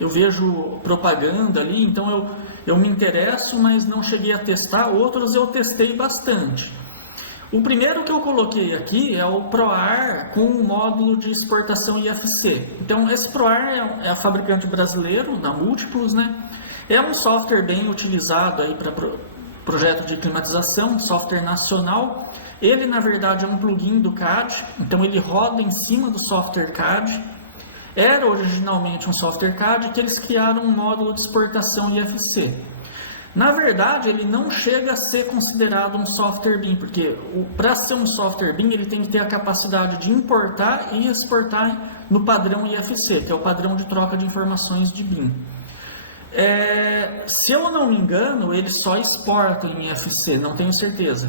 eu vejo propaganda ali, então eu me interesso, mas não cheguei a testar. Outros eu testei bastante. O primeiro que eu coloquei aqui é o ProAr com o módulo de exportação IFC. Então, esse ProAr é fabricante brasileiro, da Múltiplos, né? É um software bem utilizado aí para projeto de climatização, software nacional. Ele, na verdade, é um plugin do CAD, então ele roda em cima do software CAD. Era originalmente um software CAD que eles criaram um módulo de exportação IFC. Na verdade, ele não chega a ser considerado um software BIM, porque para ser um software BIM, ele tem que ter a capacidade de importar e exportar no padrão IFC, que é o padrão de troca de informações de BIM. Se eu não me engano, ele só exporta em IFC, não tenho certeza.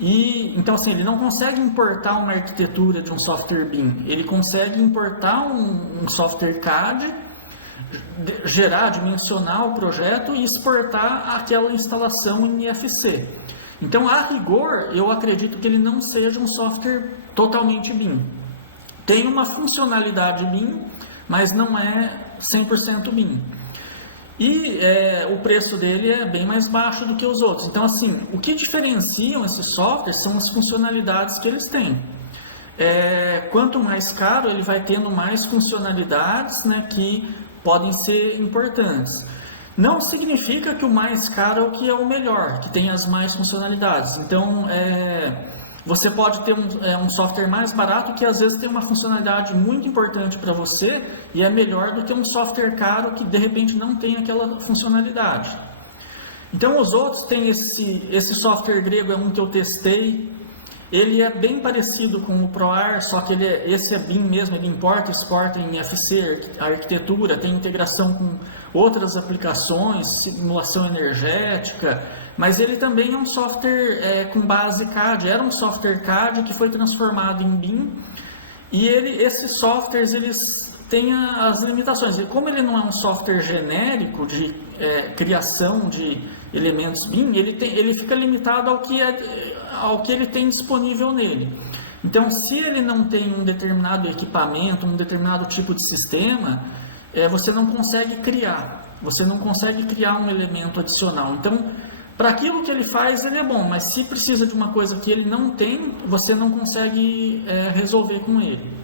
Então, assim, ele não consegue importar uma arquitetura de um software BIM, ele consegue importar um software CAD, dimensionar o projeto e exportar aquela instalação em IFC. Então, a rigor, eu acredito que ele não seja um software totalmente BIM. Tem uma funcionalidade BIM, mas não é 100% BIM. E o preço dele é bem mais baixo do que os outros. Então, assim, o que diferenciam esses softwares são as funcionalidades que eles têm. Quanto mais caro, ele vai tendo mais funcionalidades, né, que podem ser importantes. Não significa que o mais caro é o que é o melhor, que tem as mais funcionalidades. Então, você pode ter um software mais barato que às vezes tem uma funcionalidade muito importante para você e é melhor do que um software caro que de repente não tem aquela funcionalidade. Então os outros têm esse software grego, é um que eu testei, ele é bem parecido com o ProAr, só que esse é BIM mesmo, ele importa e exporta em FC, a arquitetura, tem integração com outras aplicações, simulação energética, mas ele também é um software com base CAD, era um software CAD que foi transformado em BIM, e esses softwares eles têm as limitações. E como ele não é um software genérico de criação de elementos BIM, ele fica limitado ao que ele tem disponível nele. Então, se ele não tem um determinado equipamento, um determinado tipo de sistema, você não consegue criar um elemento adicional. Então, para aquilo que ele faz, ele é bom, mas se precisa de uma coisa que ele não tem, você não consegue resolver com ele.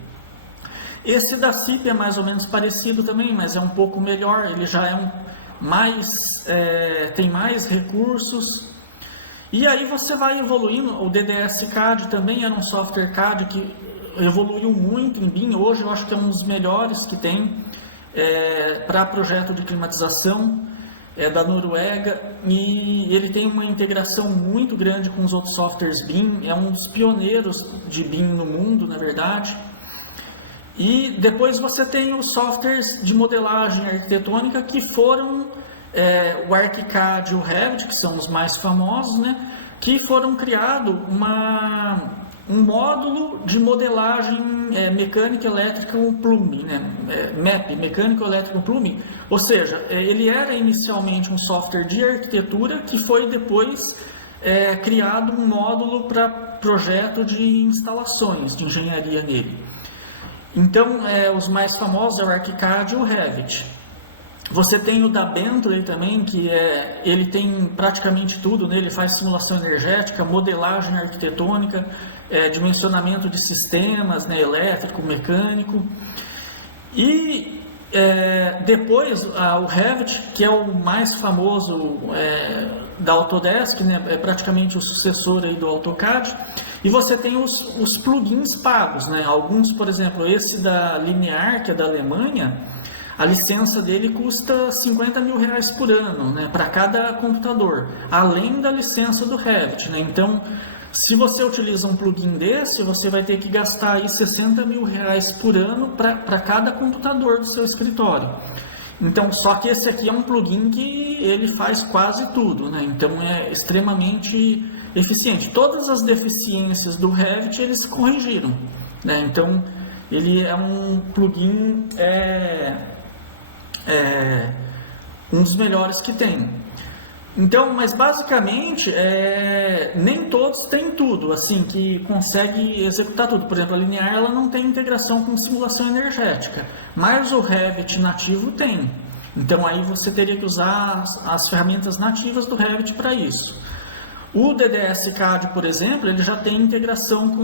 Esse da CIP é mais ou menos parecido também, mas é um pouco melhor, ele já tem mais recursos. E aí você vai evoluindo. O DDS CAD também era um software CAD que evoluiu muito em BIM, hoje eu acho que é um dos melhores que tem para projeto de climatização. Da Noruega, e ele tem uma integração muito grande com os outros softwares BIM, é um dos pioneiros de BIM no mundo, na verdade. E depois você tem os softwares de modelagem arquitetônica que foram o ArchiCAD e o Revit, que são os mais famosos, né, que foram criados um módulo de modelagem mecânica, elétrica ou plumbing, né? MEP, mecânico, elétrico, plumbing. Ou seja, ele era inicialmente um software de arquitetura que foi depois criado um módulo para projeto de instalações, de engenharia nele. Então, os mais famosos é o ArchiCAD e o Revit. Você tem o da Bentley também, que ele tem praticamente tudo nele, faz simulação energética, modelagem arquitetônica, dimensionamento de sistemas, né, elétrico, mecânico. E depois o Revit, que é o mais famoso da Autodesk, né, é praticamente o sucessor aí do AutoCAD. E você tem os plugins pagos, né? Alguns, por exemplo, esse da Linear, que é da Alemanha, a licença dele custa 50 mil reais por ano, né, para cada computador, além da licença do Revit, né? Então, se você utiliza um plugin desse, você vai ter que gastar aí 60 mil reais por ano para cada computador do seu escritório. Então, só que esse aqui é um plugin que ele faz quase tudo, né? Então é extremamente eficiente. Todas as deficiências do Revit eles corrigiram, né? Então ele é um plugin um dos melhores que tem. Então, mas basicamente nem todos têm tudo, assim, que consegue executar tudo. Por exemplo, a Linear ela não tem integração com simulação energética, mas o Revit nativo tem. Então aí você teria que usar as ferramentas nativas do Revit para isso. O DDS CAD, por exemplo, ele já tem integração com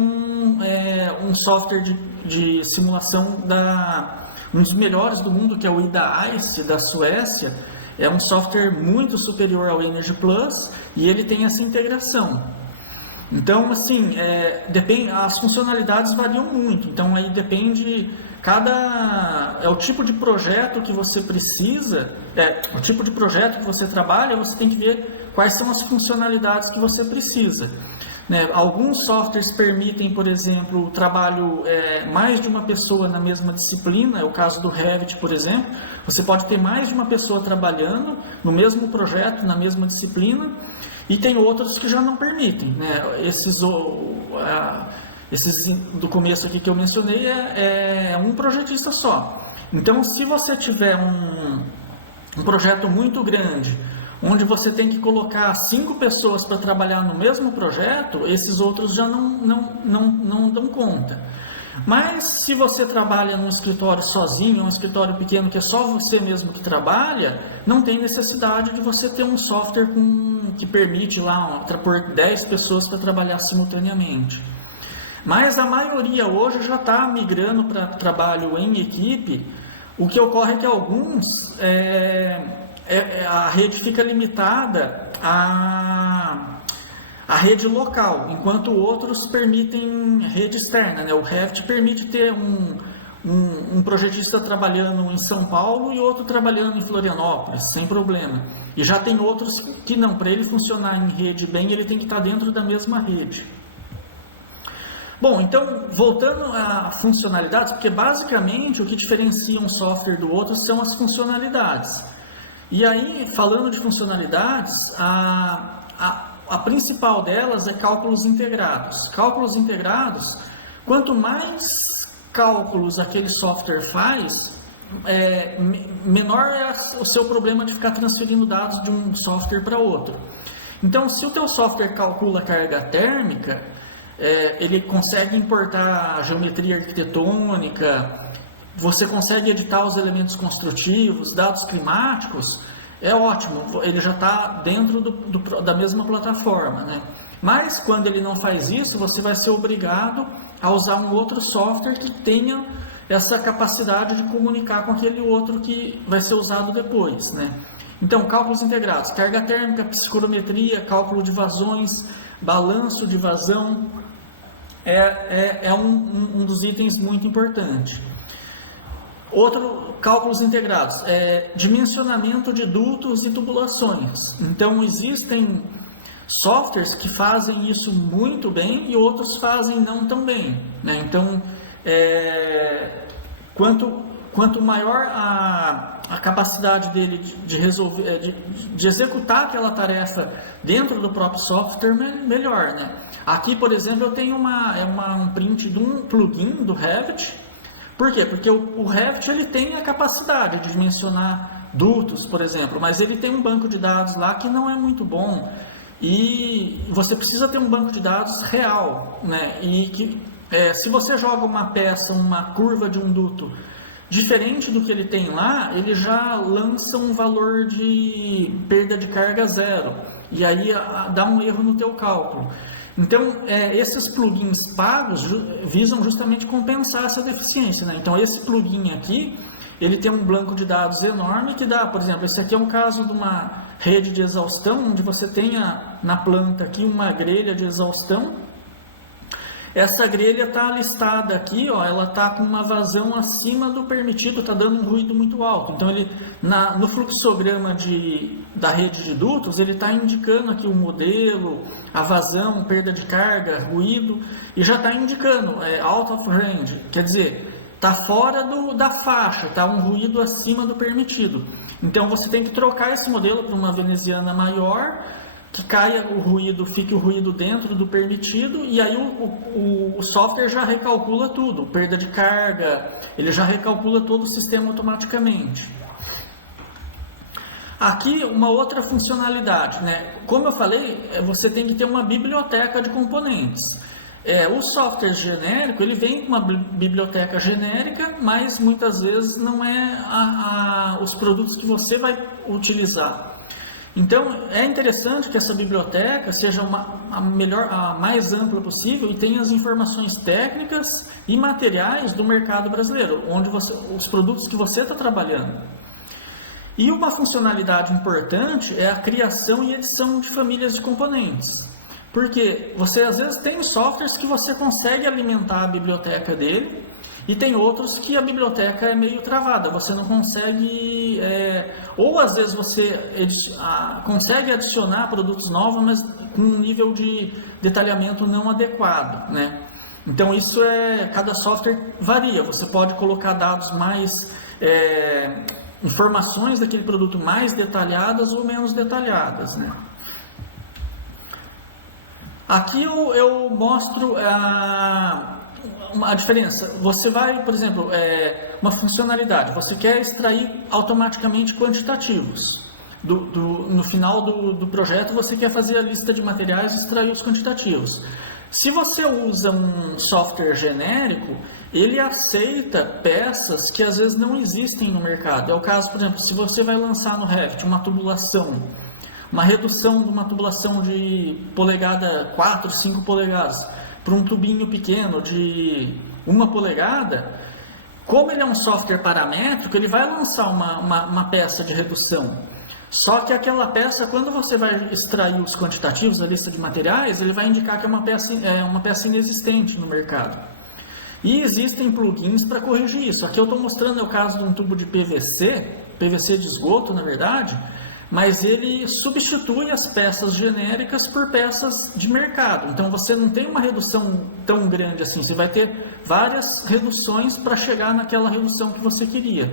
um software de simulação um dos melhores do mundo, que é o IDA-ICE da Suécia. É um software muito superior ao Energy Plus e ele tem essa integração. Então, assim, as funcionalidades variam muito. Então, aí depende, é o tipo de projeto que você precisa, o tipo de projeto que você trabalha, você tem que ver quais são as funcionalidades que você precisa. Né? Alguns softwares permitem, por exemplo, o trabalho mais de uma pessoa na mesma disciplina, é o caso do Revit, por exemplo. Você pode ter mais de uma pessoa trabalhando no mesmo projeto, na mesma disciplina, e tem outros que já não permitem. Né? Esses do começo aqui que eu mencionei é um projetista só. Então, se você tiver um projeto muito grande, onde você tem que colocar 5 pessoas para trabalhar no mesmo projeto, esses outros já não dão conta. Mas se você trabalha num escritório sozinho, um escritório pequeno que é só você mesmo que trabalha, não tem necessidade de você ter um software que permite lá pôr 10 pessoas para trabalhar simultaneamente. Mas a maioria hoje já está migrando para trabalho em equipe. O que ocorre é que alguns, a rede fica limitada à rede local, enquanto outros permitem rede externa, né? O Revit permite ter um projetista trabalhando em São Paulo e outro trabalhando em Florianópolis, sem problema. E já tem outros que não, para ele funcionar em rede bem, ele tem que estar dentro da mesma rede. Bom, então, voltando a funcionalidades, porque basicamente o que diferencia um software do outro são as funcionalidades. E aí, falando de funcionalidades, a principal delas é cálculos integrados. Cálculos integrados, quanto mais cálculos aquele software faz, menor é o seu problema de ficar transferindo dados de um software para outro. Então, se o teu software calcula carga térmica, ele consegue importar a geometria arquitetônica, você consegue editar os elementos construtivos, dados climáticos, é ótimo, ele já está dentro da mesma plataforma, né? Mas quando ele não faz isso, você vai ser obrigado a usar um outro software que tenha essa capacidade de comunicar com aquele outro que vai ser usado depois, né? Então, cálculos integrados, carga térmica, psicrometria, cálculo de vazões, balanço de vazão, é um dos itens muito importantes. Outro, cálculos integrados, dimensionamento de dutos e tubulações. Então, existem softwares que fazem isso muito bem e outros fazem não tão bem, né? Então, quanto maior a capacidade dele de resolver, de executar aquela tarefa dentro do próprio software, melhor, né? Aqui, por exemplo, eu tenho um print de um plugin do Revit. Por quê? Porque o Revit ele tem a capacidade de dimensionar dutos, por exemplo, mas ele tem um banco de dados lá que não é muito bom e você precisa ter um banco de dados real, né? E que se você joga uma peça, uma curva de um duto diferente do que ele tem lá, ele já lança um valor de perda de carga zero e aí dá um erro no teu cálculo. Então, esses plugins pagos visam justamente compensar essa deficiência, né? Então, esse plugin aqui, ele tem um banco de dados enorme que dá, por exemplo, esse aqui é um caso de uma rede de exaustão, onde você tem na planta aqui uma grelha de exaustão. Essa grelha está listada aqui, ó, ela está com uma vazão acima do permitido, está dando um ruído muito alto. Então, no fluxograma da rede de dutos, ele está indicando aqui o modelo, a vazão, perda de carga, ruído, e já está indicando out of range, quer dizer, está fora da faixa, está um ruído acima do permitido. Então, você tem que trocar esse modelo para uma veneziana maior, que caia o ruído, fique o ruído dentro do permitido, e aí o software já recalcula tudo, perda de carga, ele já recalcula todo o sistema automaticamente. Aqui uma outra funcionalidade, né? Como eu falei, você tem que ter uma biblioteca de componentes. O software genérico, ele vem com uma biblioteca genérica, mas muitas vezes não é os produtos que você vai utilizar. Então, é interessante que essa biblioteca seja a mais ampla possível e tenha as informações técnicas e materiais do mercado brasileiro, onde os produtos que você está trabalhando. E uma funcionalidade importante é a criação e edição de famílias de componentes. Porque você, às vezes, tem softwares que você consegue alimentar a biblioteca dele, e tem outros que a biblioteca é meio travada, você não consegue, ou às vezes você consegue adicionar produtos novos, mas com um nível de detalhamento não adequado, né? Então isso cada software varia, você pode colocar dados mais, informações daquele produto mais detalhadas ou menos detalhadas, né? Aqui eu mostro a diferença. Você vai, por exemplo, uma funcionalidade, você quer extrair automaticamente quantitativos. No final do projeto, você quer fazer a lista de materiais e extrair os quantitativos. Se você usa um software genérico, ele aceita peças que às vezes não existem no mercado. É o caso, por exemplo, se você vai lançar no Revit uma tubulação, uma redução de uma tubulação de polegada 4, 5 polegadas para um tubinho pequeno de 1 polegada, como ele é um software paramétrico, ele vai lançar uma peça de redução. Só que aquela peça, quando você vai extrair os quantitativos, a lista de materiais, ele vai indicar que é uma peça inexistente no mercado. E existem plugins para corrigir isso. Aqui eu estou mostrando é o caso de um tubo de PVC de esgoto, na verdade, mas ele substitui as peças genéricas por peças de mercado. Então você não tem uma redução tão grande assim, você vai ter várias reduções para chegar naquela redução que você queria.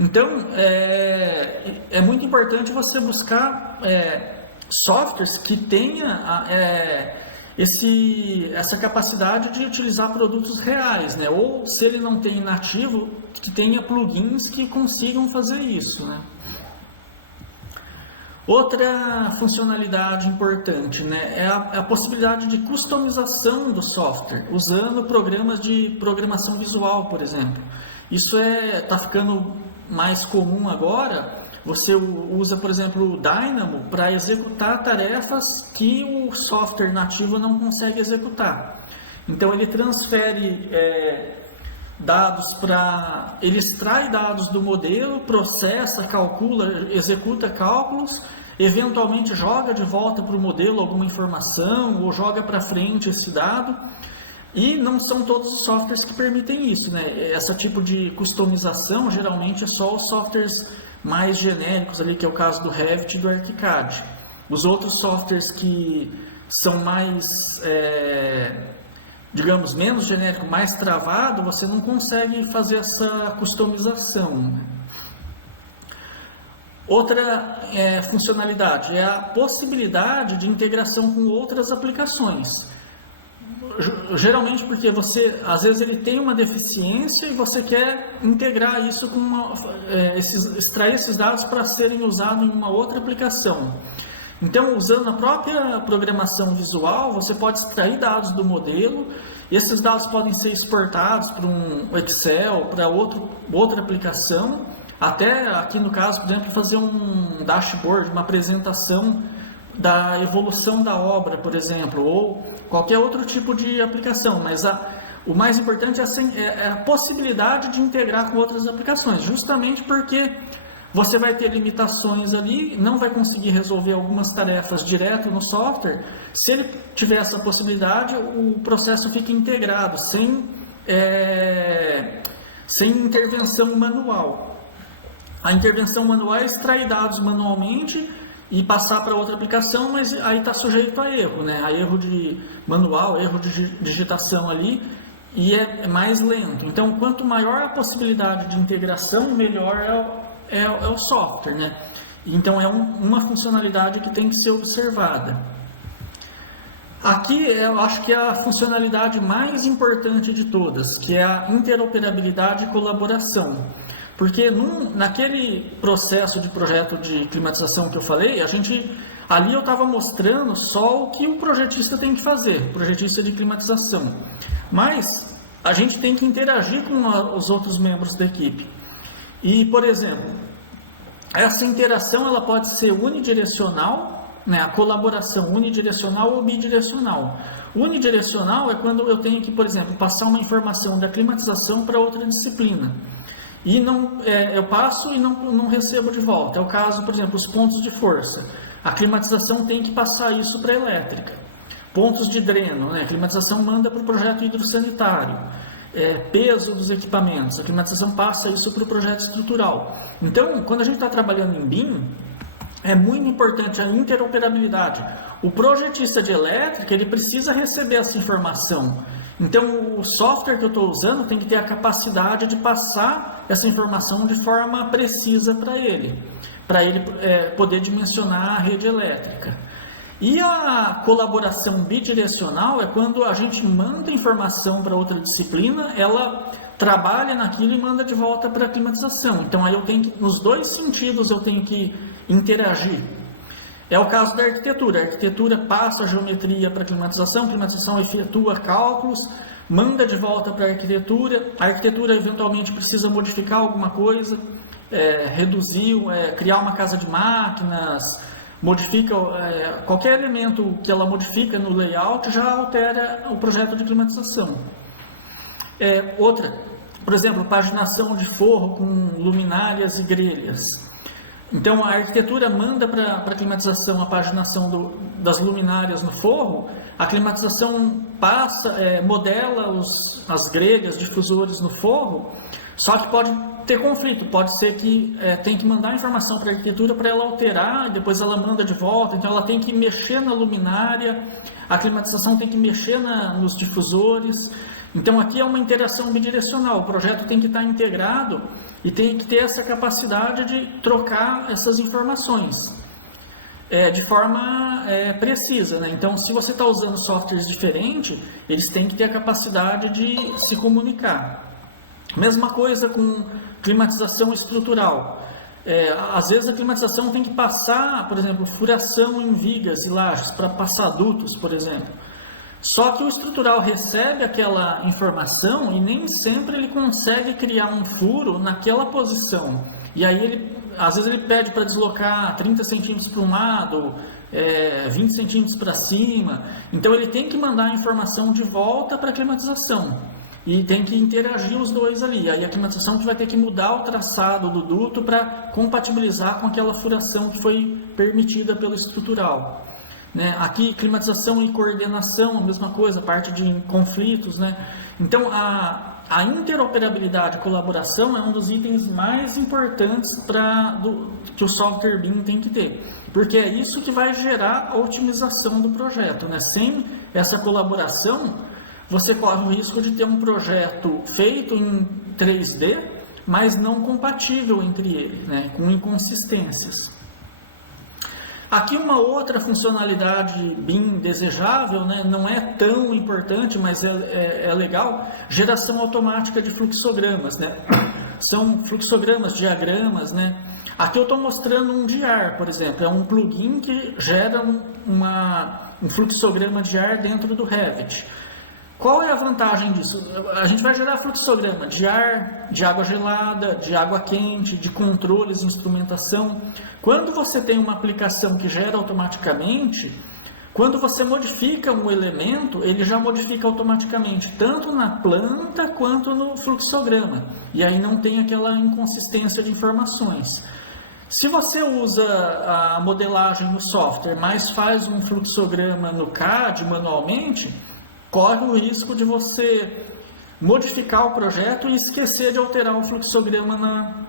Então, é muito importante você buscar softwares que tenha essa capacidade de utilizar produtos reais, né? Ou, se ele não tem nativo, que tenha plugins que consigam fazer isso, né? Outra funcionalidade importante, né, é a possibilidade de customização do software, usando programas de programação visual, por exemplo. Isso está ficando mais comum agora. Você usa, por exemplo, o Dynamo para executar tarefas que o software nativo não consegue executar. Então ele transfere dados ele extrai dados do modelo, processa, calcula, executa cálculos, eventualmente joga de volta para o modelo alguma informação ou joga para frente esse dado. E não são todos os softwares que permitem isso, né? Esse tipo de customização geralmente é só os softwares mais genéricos ali, que é o caso do Revit e do ArchiCAD. Os outros softwares que são mais, digamos, menos genérico, mais travado, você não consegue fazer essa customização. Outra funcionalidade é a possibilidade de integração com outras aplicações. Geralmente porque às vezes ele tem uma deficiência e você quer integrar isso com extrair esses dados para serem usados em uma outra aplicação. Então, usando a própria programação visual, você pode extrair dados do modelo, e esses dados podem ser exportados para um Excel, para outra aplicação, até aqui no caso, por exemplo, fazer um dashboard, uma apresentação da evolução da obra, por exemplo, ou qualquer outro tipo de aplicação, mas o mais importante é a possibilidade de integrar com outras aplicações, justamente porque você vai ter limitações ali, não vai conseguir resolver algumas tarefas direto no software. Se ele tiver essa possibilidade, o processo fica integrado, sem intervenção manual. A intervenção manual é extrair dados manualmente e passar para outra aplicação, mas aí está sujeito a erro, né? A erro de manual, erro de digitação ali, e é mais lento. Então, quanto maior a possibilidade de integração, melhor é o software, né? Então, é uma funcionalidade que tem que ser observada. Aqui, eu acho que é a funcionalidade mais importante de todas, que é a interoperabilidade e colaboração. Porque naquele processo de projeto de climatização que eu falei, ali eu estava mostrando só o que o projetista tem que fazer, o projetista de climatização. Mas a gente tem que interagir com os outros membros da equipe. E, por exemplo, essa interação ela pode ser unidirecional, né? A colaboração unidirecional ou bidirecional. Unidirecional é quando eu tenho que, por exemplo, passar uma informação da climatização para outra disciplina. E eu passo e não recebo de volta. É o caso, por exemplo, os pontos de força. A climatização tem que passar isso para a elétrica. Pontos de dreno, né? A climatização manda para o projeto hidrossanitário. Peso dos equipamentos, a climatização passa isso para o projeto estrutural. Então, quando a gente está trabalhando em BIM, é muito importante a interoperabilidade. O projetista de elétrica, ele precisa receber essa informação. Então, o software que eu estou usando tem que ter a capacidade de passar essa informação de forma precisa para ele poder dimensionar a rede elétrica. E a colaboração bidirecional é quando a gente manda informação para outra disciplina, ela trabalha naquilo e manda de volta para a climatização. Então, aí nos dois sentidos eu tenho que interagir. É o caso da arquitetura. A arquitetura passa a geometria para a climatização efetua cálculos, manda de volta para a arquitetura eventualmente precisa modificar alguma coisa, reduzir, criar uma casa de máquinas, modifica qualquer elemento que ela modifica no layout já altera o projeto de climatização. Outra, por exemplo, paginação de forro com luminárias e grelhas. Então a arquitetura manda para a climatização a paginação das luminárias no forro, a climatização modela as grelhas, difusores no forro, só que pode ter conflito, pode ser que tem que mandar informação para a arquitetura para ela alterar, depois ela manda de volta, então ela tem que mexer na luminária, a climatização tem que mexer nos difusores. Então aqui é uma interação bidirecional, o projeto tem que estar integrado e tem que ter essa capacidade de trocar essas informações de forma precisa, né? Então se você está usando softwares diferentes, eles têm que ter a capacidade de se comunicar. Mesma coisa com climatização estrutural. Às vezes a climatização tem que passar, por exemplo, furação em vigas e lajes para passar dutos, por exemplo. Só que o estrutural recebe aquela informação e nem sempre ele consegue criar um furo naquela posição. E aí às vezes ele pede para deslocar 30 centímetros para um lado, 20 centímetros para cima. Então ele tem que mandar a informação de volta para a climatização. E tem que interagir os dois ali. Aí a climatização vai ter que mudar o traçado do duto para compatibilizar com aquela furação que foi permitida pelo estrutural. Aqui, climatização e coordenação, a mesma coisa, parte de conflitos. Então, a interoperabilidade e colaboração é um dos itens mais importantes que o software BIM tem que ter, porque é isso que vai gerar a otimização do projeto. Sem essa colaboração, você corre o risco de ter um projeto feito em 3D, mas não compatível entre eles, com inconsistências. Aqui uma outra funcionalidade BIM desejável, não é tão importante, mas é legal, geração automática de fluxogramas. São fluxogramas, diagramas. Aqui eu estou mostrando um de ar, por exemplo, é um plugin que gera um fluxograma de ar dentro do Revit. Qual é a vantagem disso? A gente vai gerar fluxograma de ar, de água gelada, de água quente, de controles, instrumentação. Quando você tem uma aplicação que gera automaticamente, quando você modifica um elemento, ele já modifica automaticamente, tanto na planta quanto no fluxograma. E aí não tem aquela inconsistência de informações. Se você usa a modelagem no software, mas faz um fluxograma no CAD manualmente, corre o risco de você modificar o projeto e esquecer de alterar o fluxograma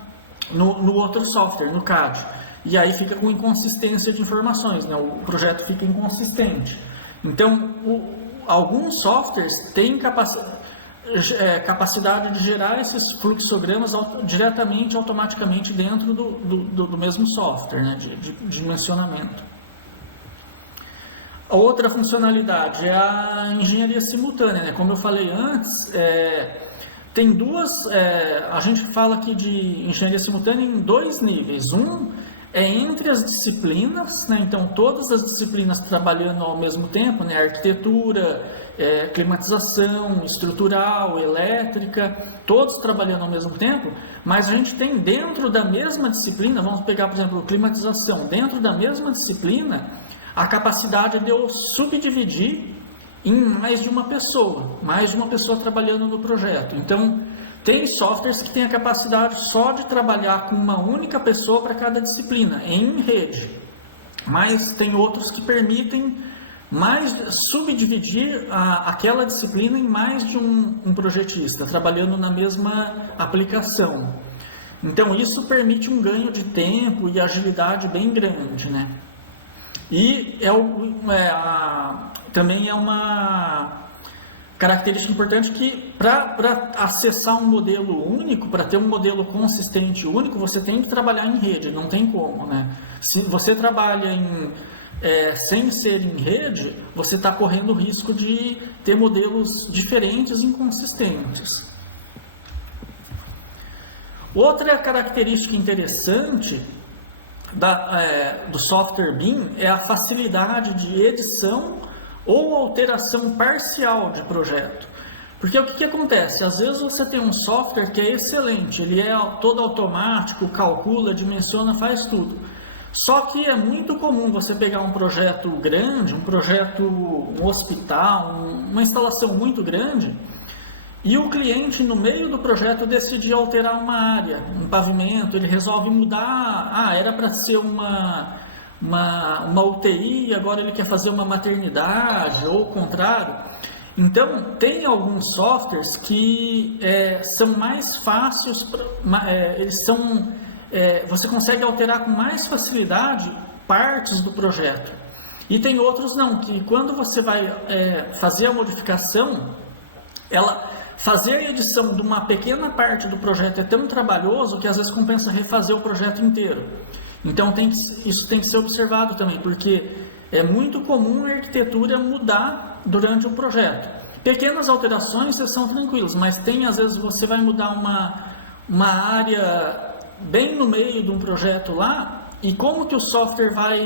no outro software, no CAD. E aí fica com inconsistência de informações, o projeto fica inconsistente. Então, alguns softwares têm capacidade de gerar esses fluxogramas diretamente, automaticamente dentro do mesmo software, de dimensionamento. A outra funcionalidade é a engenharia simultânea. Como eu falei antes, tem duas... a gente fala aqui de engenharia simultânea em dois níveis. Um é entre as disciplinas, então todas as disciplinas trabalhando ao mesmo tempo, arquitetura, climatização, estrutural, elétrica, todos trabalhando ao mesmo tempo, mas a gente tem dentro da mesma disciplina, vamos pegar, por exemplo, climatização, dentro da mesma disciplina, a capacidade de eu subdividir em mais de uma pessoa trabalhando no projeto. Então, tem softwares que têm a capacidade só de trabalhar com uma única pessoa para cada disciplina, em rede. Mas tem outros que permitem subdividir aquela disciplina em mais de um projetista, trabalhando na mesma aplicação. Então, isso permite um ganho de tempo e agilidade bem grande, E também é uma característica importante que para acessar um modelo único, para ter um modelo consistente único, você tem que trabalhar em rede, não tem como. Se você trabalha sem ser em rede, você está correndo o risco de ter modelos diferentes e inconsistentes. Outra característica interessante do software BIM é a facilidade de edição ou alteração parcial de projeto. Porque o que acontece? Às vezes você tem um software que é excelente, ele é todo automático, calcula, dimensiona, faz tudo. Só que é muito comum você pegar um projeto grande, um hospital, uma instalação muito grande, e o cliente, no meio do projeto, decidir alterar uma área, um pavimento, ele resolve mudar, era para ser uma UTI, agora ele quer fazer uma maternidade, ou o contrário. Então, tem alguns softwares que são mais fáceis, você consegue alterar com mais facilidade partes do projeto. E tem outros não, que quando você vai fazer a modificação, fazer a edição de uma pequena parte do projeto é tão trabalhoso que às vezes compensa refazer o projeto inteiro. Então isso tem que ser observado também, porque é muito comum a arquitetura mudar durante o projeto. Pequenas alterações são tranquilas, mas às vezes você vai mudar uma área bem no meio de um projeto lá, e como que o software vai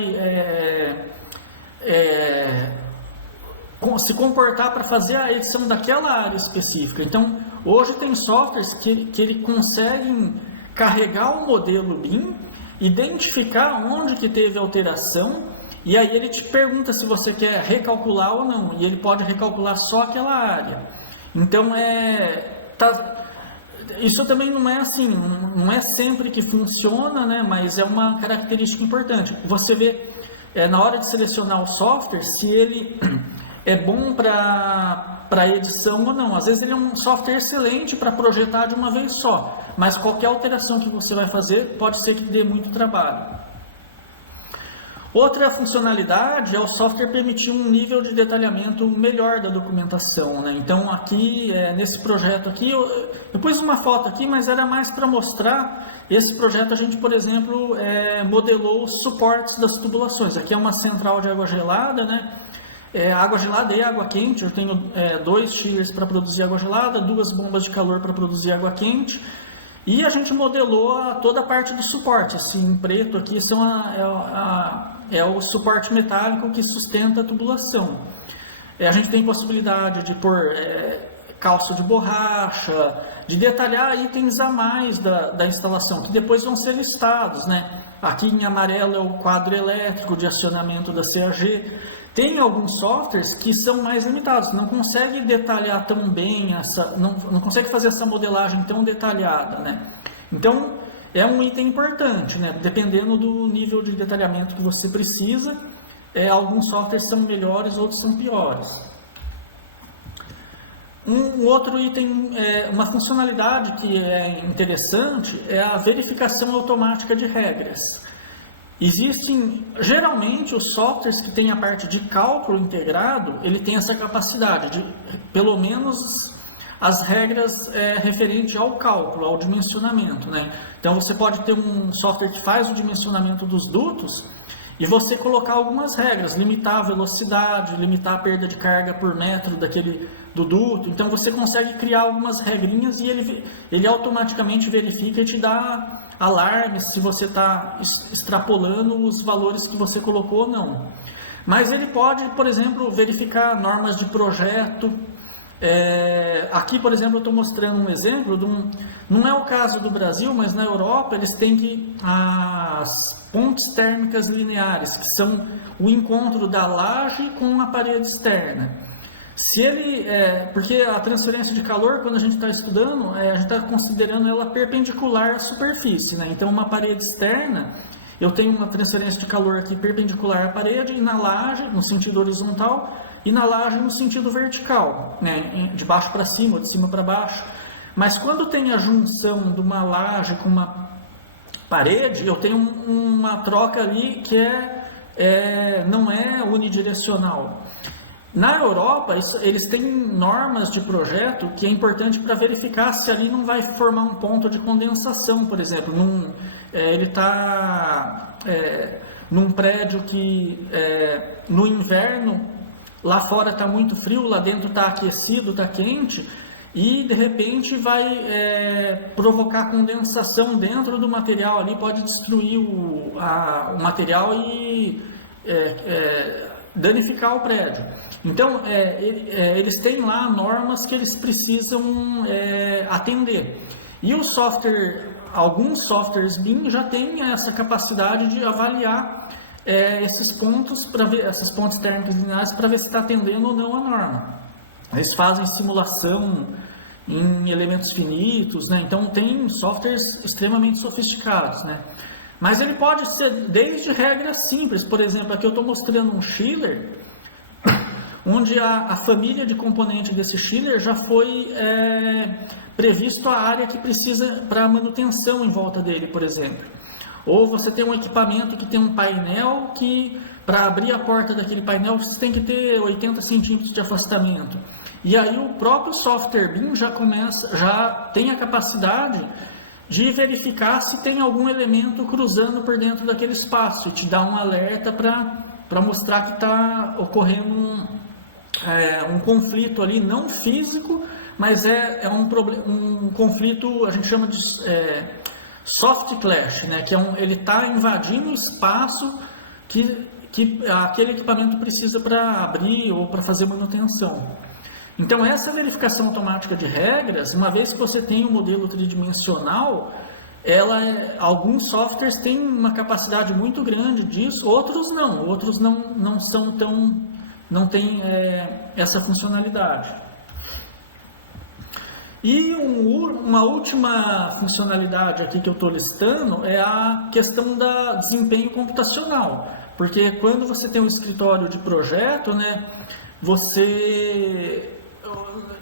se comportar para fazer a edição daquela área específica. Então, hoje tem softwares que ele conseguem carregar o modelo BIM, identificar onde que teve alteração, e aí ele te pergunta se você quer recalcular ou não, e ele pode recalcular só aquela área. Então, isso também não é assim, não é sempre que funciona, né? Mas é uma característica importante. Você vê, na hora de selecionar o software, se ele é bom para edição ou não. Às vezes ele é um software excelente para projetar de uma vez só, mas qualquer alteração que você vai fazer pode ser que dê muito trabalho. Outra funcionalidade é o software permitir um nível de detalhamento melhor da documentação, né? Então aqui, nesse projeto aqui, eu pus uma foto aqui, mas era mais para mostrar. Esse projeto a gente, por exemplo, modelou os suportes das tubulações. Aqui é uma central de água gelada, né? Água gelada e água quente. Eu tenho 2 chillers para produzir água gelada, 2 bombas de calor para produzir água quente. E a gente modelou toda a parte do suporte. Esse em preto aqui é o suporte metálico que sustenta a tubulação. A gente tem possibilidade de pôr calço de borracha, de detalhar itens a mais da instalação, que depois vão ser listados, né? Aqui em amarelo é o quadro elétrico de acionamento da CAG. Tem alguns softwares que são mais limitados, não consegue detalhar tão bem, não consegue fazer essa modelagem tão detalhada, né? Então, é um item importante, né? Dependendo do nível de detalhamento que você precisa, alguns softwares são melhores, outros são piores. Um outro item, uma funcionalidade que é interessante é a verificação automática de regras. Existem, geralmente, os softwares que têm a parte de cálculo integrado, ele tem essa capacidade de, pelo menos, as regras referentes ao cálculo, ao dimensionamento, né? Então, você pode ter um software que faz o dimensionamento dos dutos e você colocar algumas regras, limitar a velocidade, limitar a perda de carga por metro do duto. Então, você consegue criar algumas regrinhas e ele automaticamente verifica e te dá alarmes se você está extrapolando os valores que você colocou ou não. Mas ele pode, por exemplo, verificar normas de projeto. Aqui, por exemplo, eu estou mostrando um exemplo não é o caso do Brasil, mas na Europa eles têm as pontes térmicas lineares, que são o encontro da laje com a parede externa. Porque a transferência de calor, quando a gente está estudando, a gente está considerando ela perpendicular à superfície, né? Então, uma parede externa, eu tenho uma transferência de calor aqui perpendicular à parede, e na laje, no sentido horizontal, e na laje no sentido vertical, né? De baixo para cima, ou de cima para baixo. Mas quando tem a junção de uma laje com uma parede, eu tenho uma troca ali que não é unidirecional. Na Europa, eles têm normas de projeto que é importante para verificar se ali não vai formar um ponto de condensação, por exemplo. Ele está num prédio que no inverno, lá fora está muito frio, lá dentro está aquecido, está quente, e de repente vai provocar condensação dentro do material ali, pode destruir o material e danificar o prédio. Então, eles têm lá normas que eles precisam atender. E o software, alguns softwares BIM já têm essa capacidade de avaliar esses pontos, esses pontos térmicos lineares, para ver se está atendendo ou não a norma. Eles fazem simulação em elementos finitos, né? Então tem softwares extremamente sofisticados, né? Mas ele pode ser desde regras simples. Por exemplo, aqui eu estou mostrando um chiller, onde a família de componente desse chiller já foi previsto a área que precisa para manutenção em volta dele, por exemplo. Ou você tem um equipamento que tem um painel que, para abrir a porta daquele painel, você tem que ter 80 centímetros de afastamento. E aí o próprio software BIM já tem a capacidade de verificar se tem algum elemento cruzando por dentro daquele espaço e te dá um alerta para mostrar que está ocorrendo um conflito ali, não físico, mas um conflito, a gente chama de soft clash, né? Que ele está invadindo o espaço que aquele equipamento precisa para abrir ou para fazer manutenção. Então, essa verificação automática de regras, uma vez que você tem um modelo tridimensional, alguns softwares têm uma capacidade muito grande disso, outros não são não têm essa funcionalidade. E uma última funcionalidade aqui que eu estou listando é a questão da desempenho computacional, porque quando você tem um escritório de projeto, né,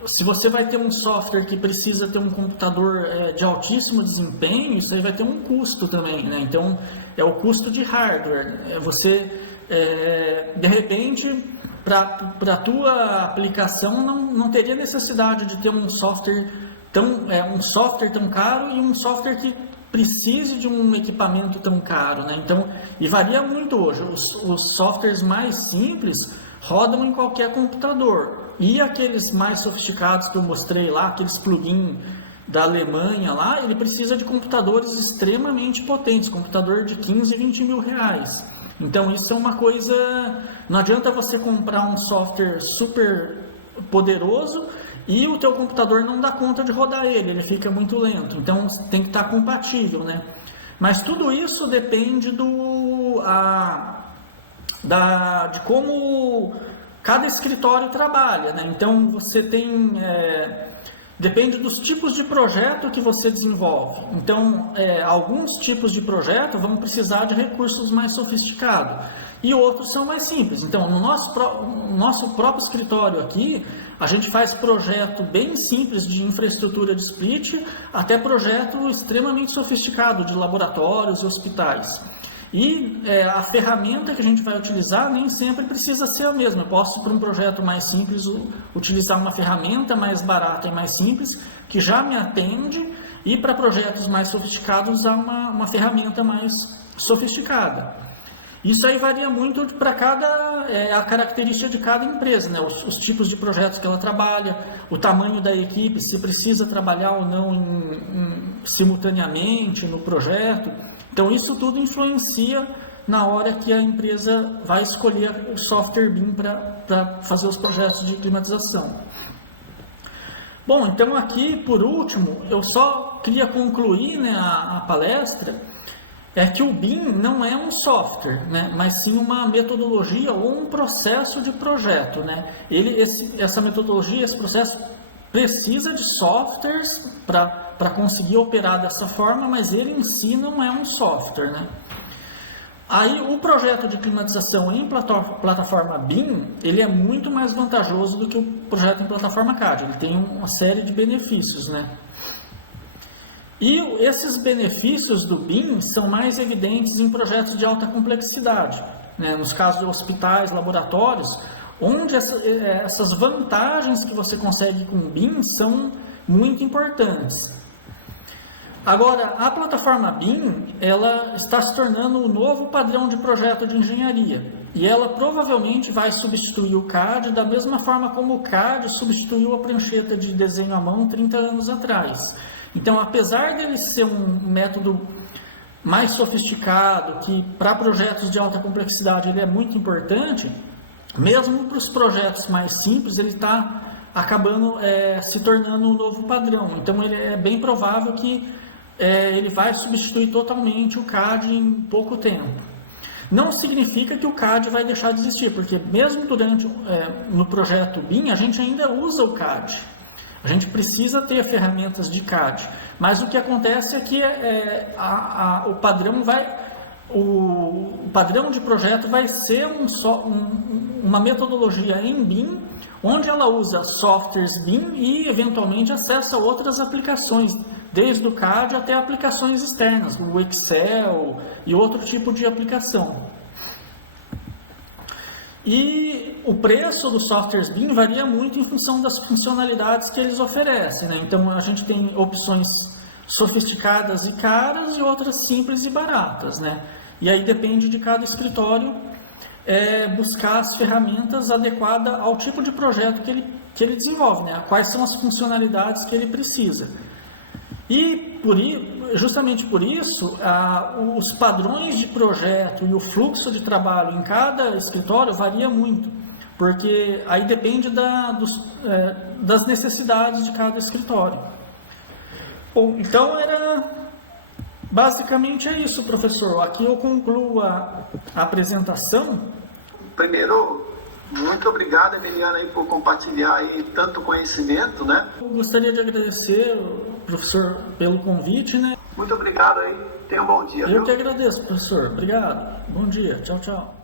se você vai ter um software que precisa ter um computador de altíssimo desempenho, isso aí vai ter um custo também, né? Então, é o custo de hardware. De repente, para a tua aplicação, não teria necessidade de ter um software tão caro e um software que precise de um equipamento tão caro, né? Então, e varia muito hoje. Os softwares mais simples rodam em qualquer computador. E aqueles mais sofisticados que eu mostrei lá, aqueles plugins da Alemanha lá, ele precisa de computadores extremamente potentes, computador de 15, 20 mil reais. Então isso é uma coisa, não adianta você comprar um software super poderoso e o teu computador não dá conta de rodar ele fica muito lento. Então tem que estar compatível, né? Mas tudo isso depende de como cada escritório trabalha, né? Então você tem depende dos tipos de projeto que você desenvolve. Então alguns tipos de projeto vão precisar de recursos mais sofisticados e outros são mais simples. Então no nosso próprio escritório aqui a gente faz projeto bem simples de infraestrutura de split até projeto extremamente sofisticado de laboratórios e hospitais. E a ferramenta que a gente vai utilizar nem sempre precisa ser a mesma. Eu posso, para um projeto mais simples, utilizar uma ferramenta mais barata e mais simples, que já me atende, e para projetos mais sofisticados, usar uma ferramenta mais sofisticada. Isso aí varia muito para a característica de cada empresa, né? Os tipos de projetos que ela trabalha, o tamanho da equipe, se precisa trabalhar ou não simultaneamente no projeto. Então, isso tudo influencia na hora que a empresa vai escolher o software BIM para fazer os projetos de climatização. Bom, então aqui, por último, eu só queria concluir, né, a palestra, que o BIM não é um software, né, mas sim uma metodologia ou um processo de projeto, né? Essa metodologia, esse processo precisa de softwares para conseguir operar dessa forma, mas ele em si não é um software, né? Aí o projeto de climatização em plataforma BIM, ele é muito mais vantajoso do que o projeto em plataforma CAD. Ele tem uma série de benefícios, né? E esses benefícios do BIM são mais evidentes em projetos de alta complexidade, né? Nos casos de hospitais, laboratórios, onde essas vantagens que você consegue com o BIM são muito importantes. Agora, a plataforma BIM, ela está se tornando o novo padrão de projeto de engenharia. e ela provavelmente vai substituir o CAD da mesma forma como o CAD substituiu a prancheta de desenho à mão 30 anos atrás. Então, apesar dele ser um método mais sofisticado, que para projetos de alta complexidade ele é muito importante, mesmo para os projetos mais simples, ele está acabando se tornando um novo padrão. Então, ele é bem provável que ele vai substituir totalmente o CAD em pouco tempo. Não significa que o CAD vai deixar de existir, porque mesmo no projeto BIM, a gente ainda usa o CAD. A gente precisa ter ferramentas de CAD. Mas o que acontece é que o padrão de projeto vai ser uma metodologia em BIM, onde ela usa softwares BIM e, eventualmente, acessa outras aplicações, desde o CAD até aplicações externas, o Excel e outro tipo de aplicação. E o preço dos softwares BIM varia muito em função das funcionalidades que eles oferecem, né? Então, a gente tem opções sofisticadas e caras e outras simples e baratas, né? E aí depende de cada escritório buscar as ferramentas adequadas ao tipo de projeto que ele desenvolve, né? Quais são as funcionalidades que ele precisa. E justamente por isso, os padrões de projeto e o fluxo de trabalho em cada escritório varia muito, porque aí depende das necessidades de cada escritório. Bom, então basicamente é isso, professor. Aqui eu concluo a apresentação. Primeiro, muito obrigado, Emiliano, aí, por compartilhar aí tanto conhecimento, né? Eu gostaria de agradecer, professor, pelo convite, né? Muito obrigado aí. Tenha um bom dia. Eu que agradeço, professor. Obrigado. Bom dia. Tchau, tchau.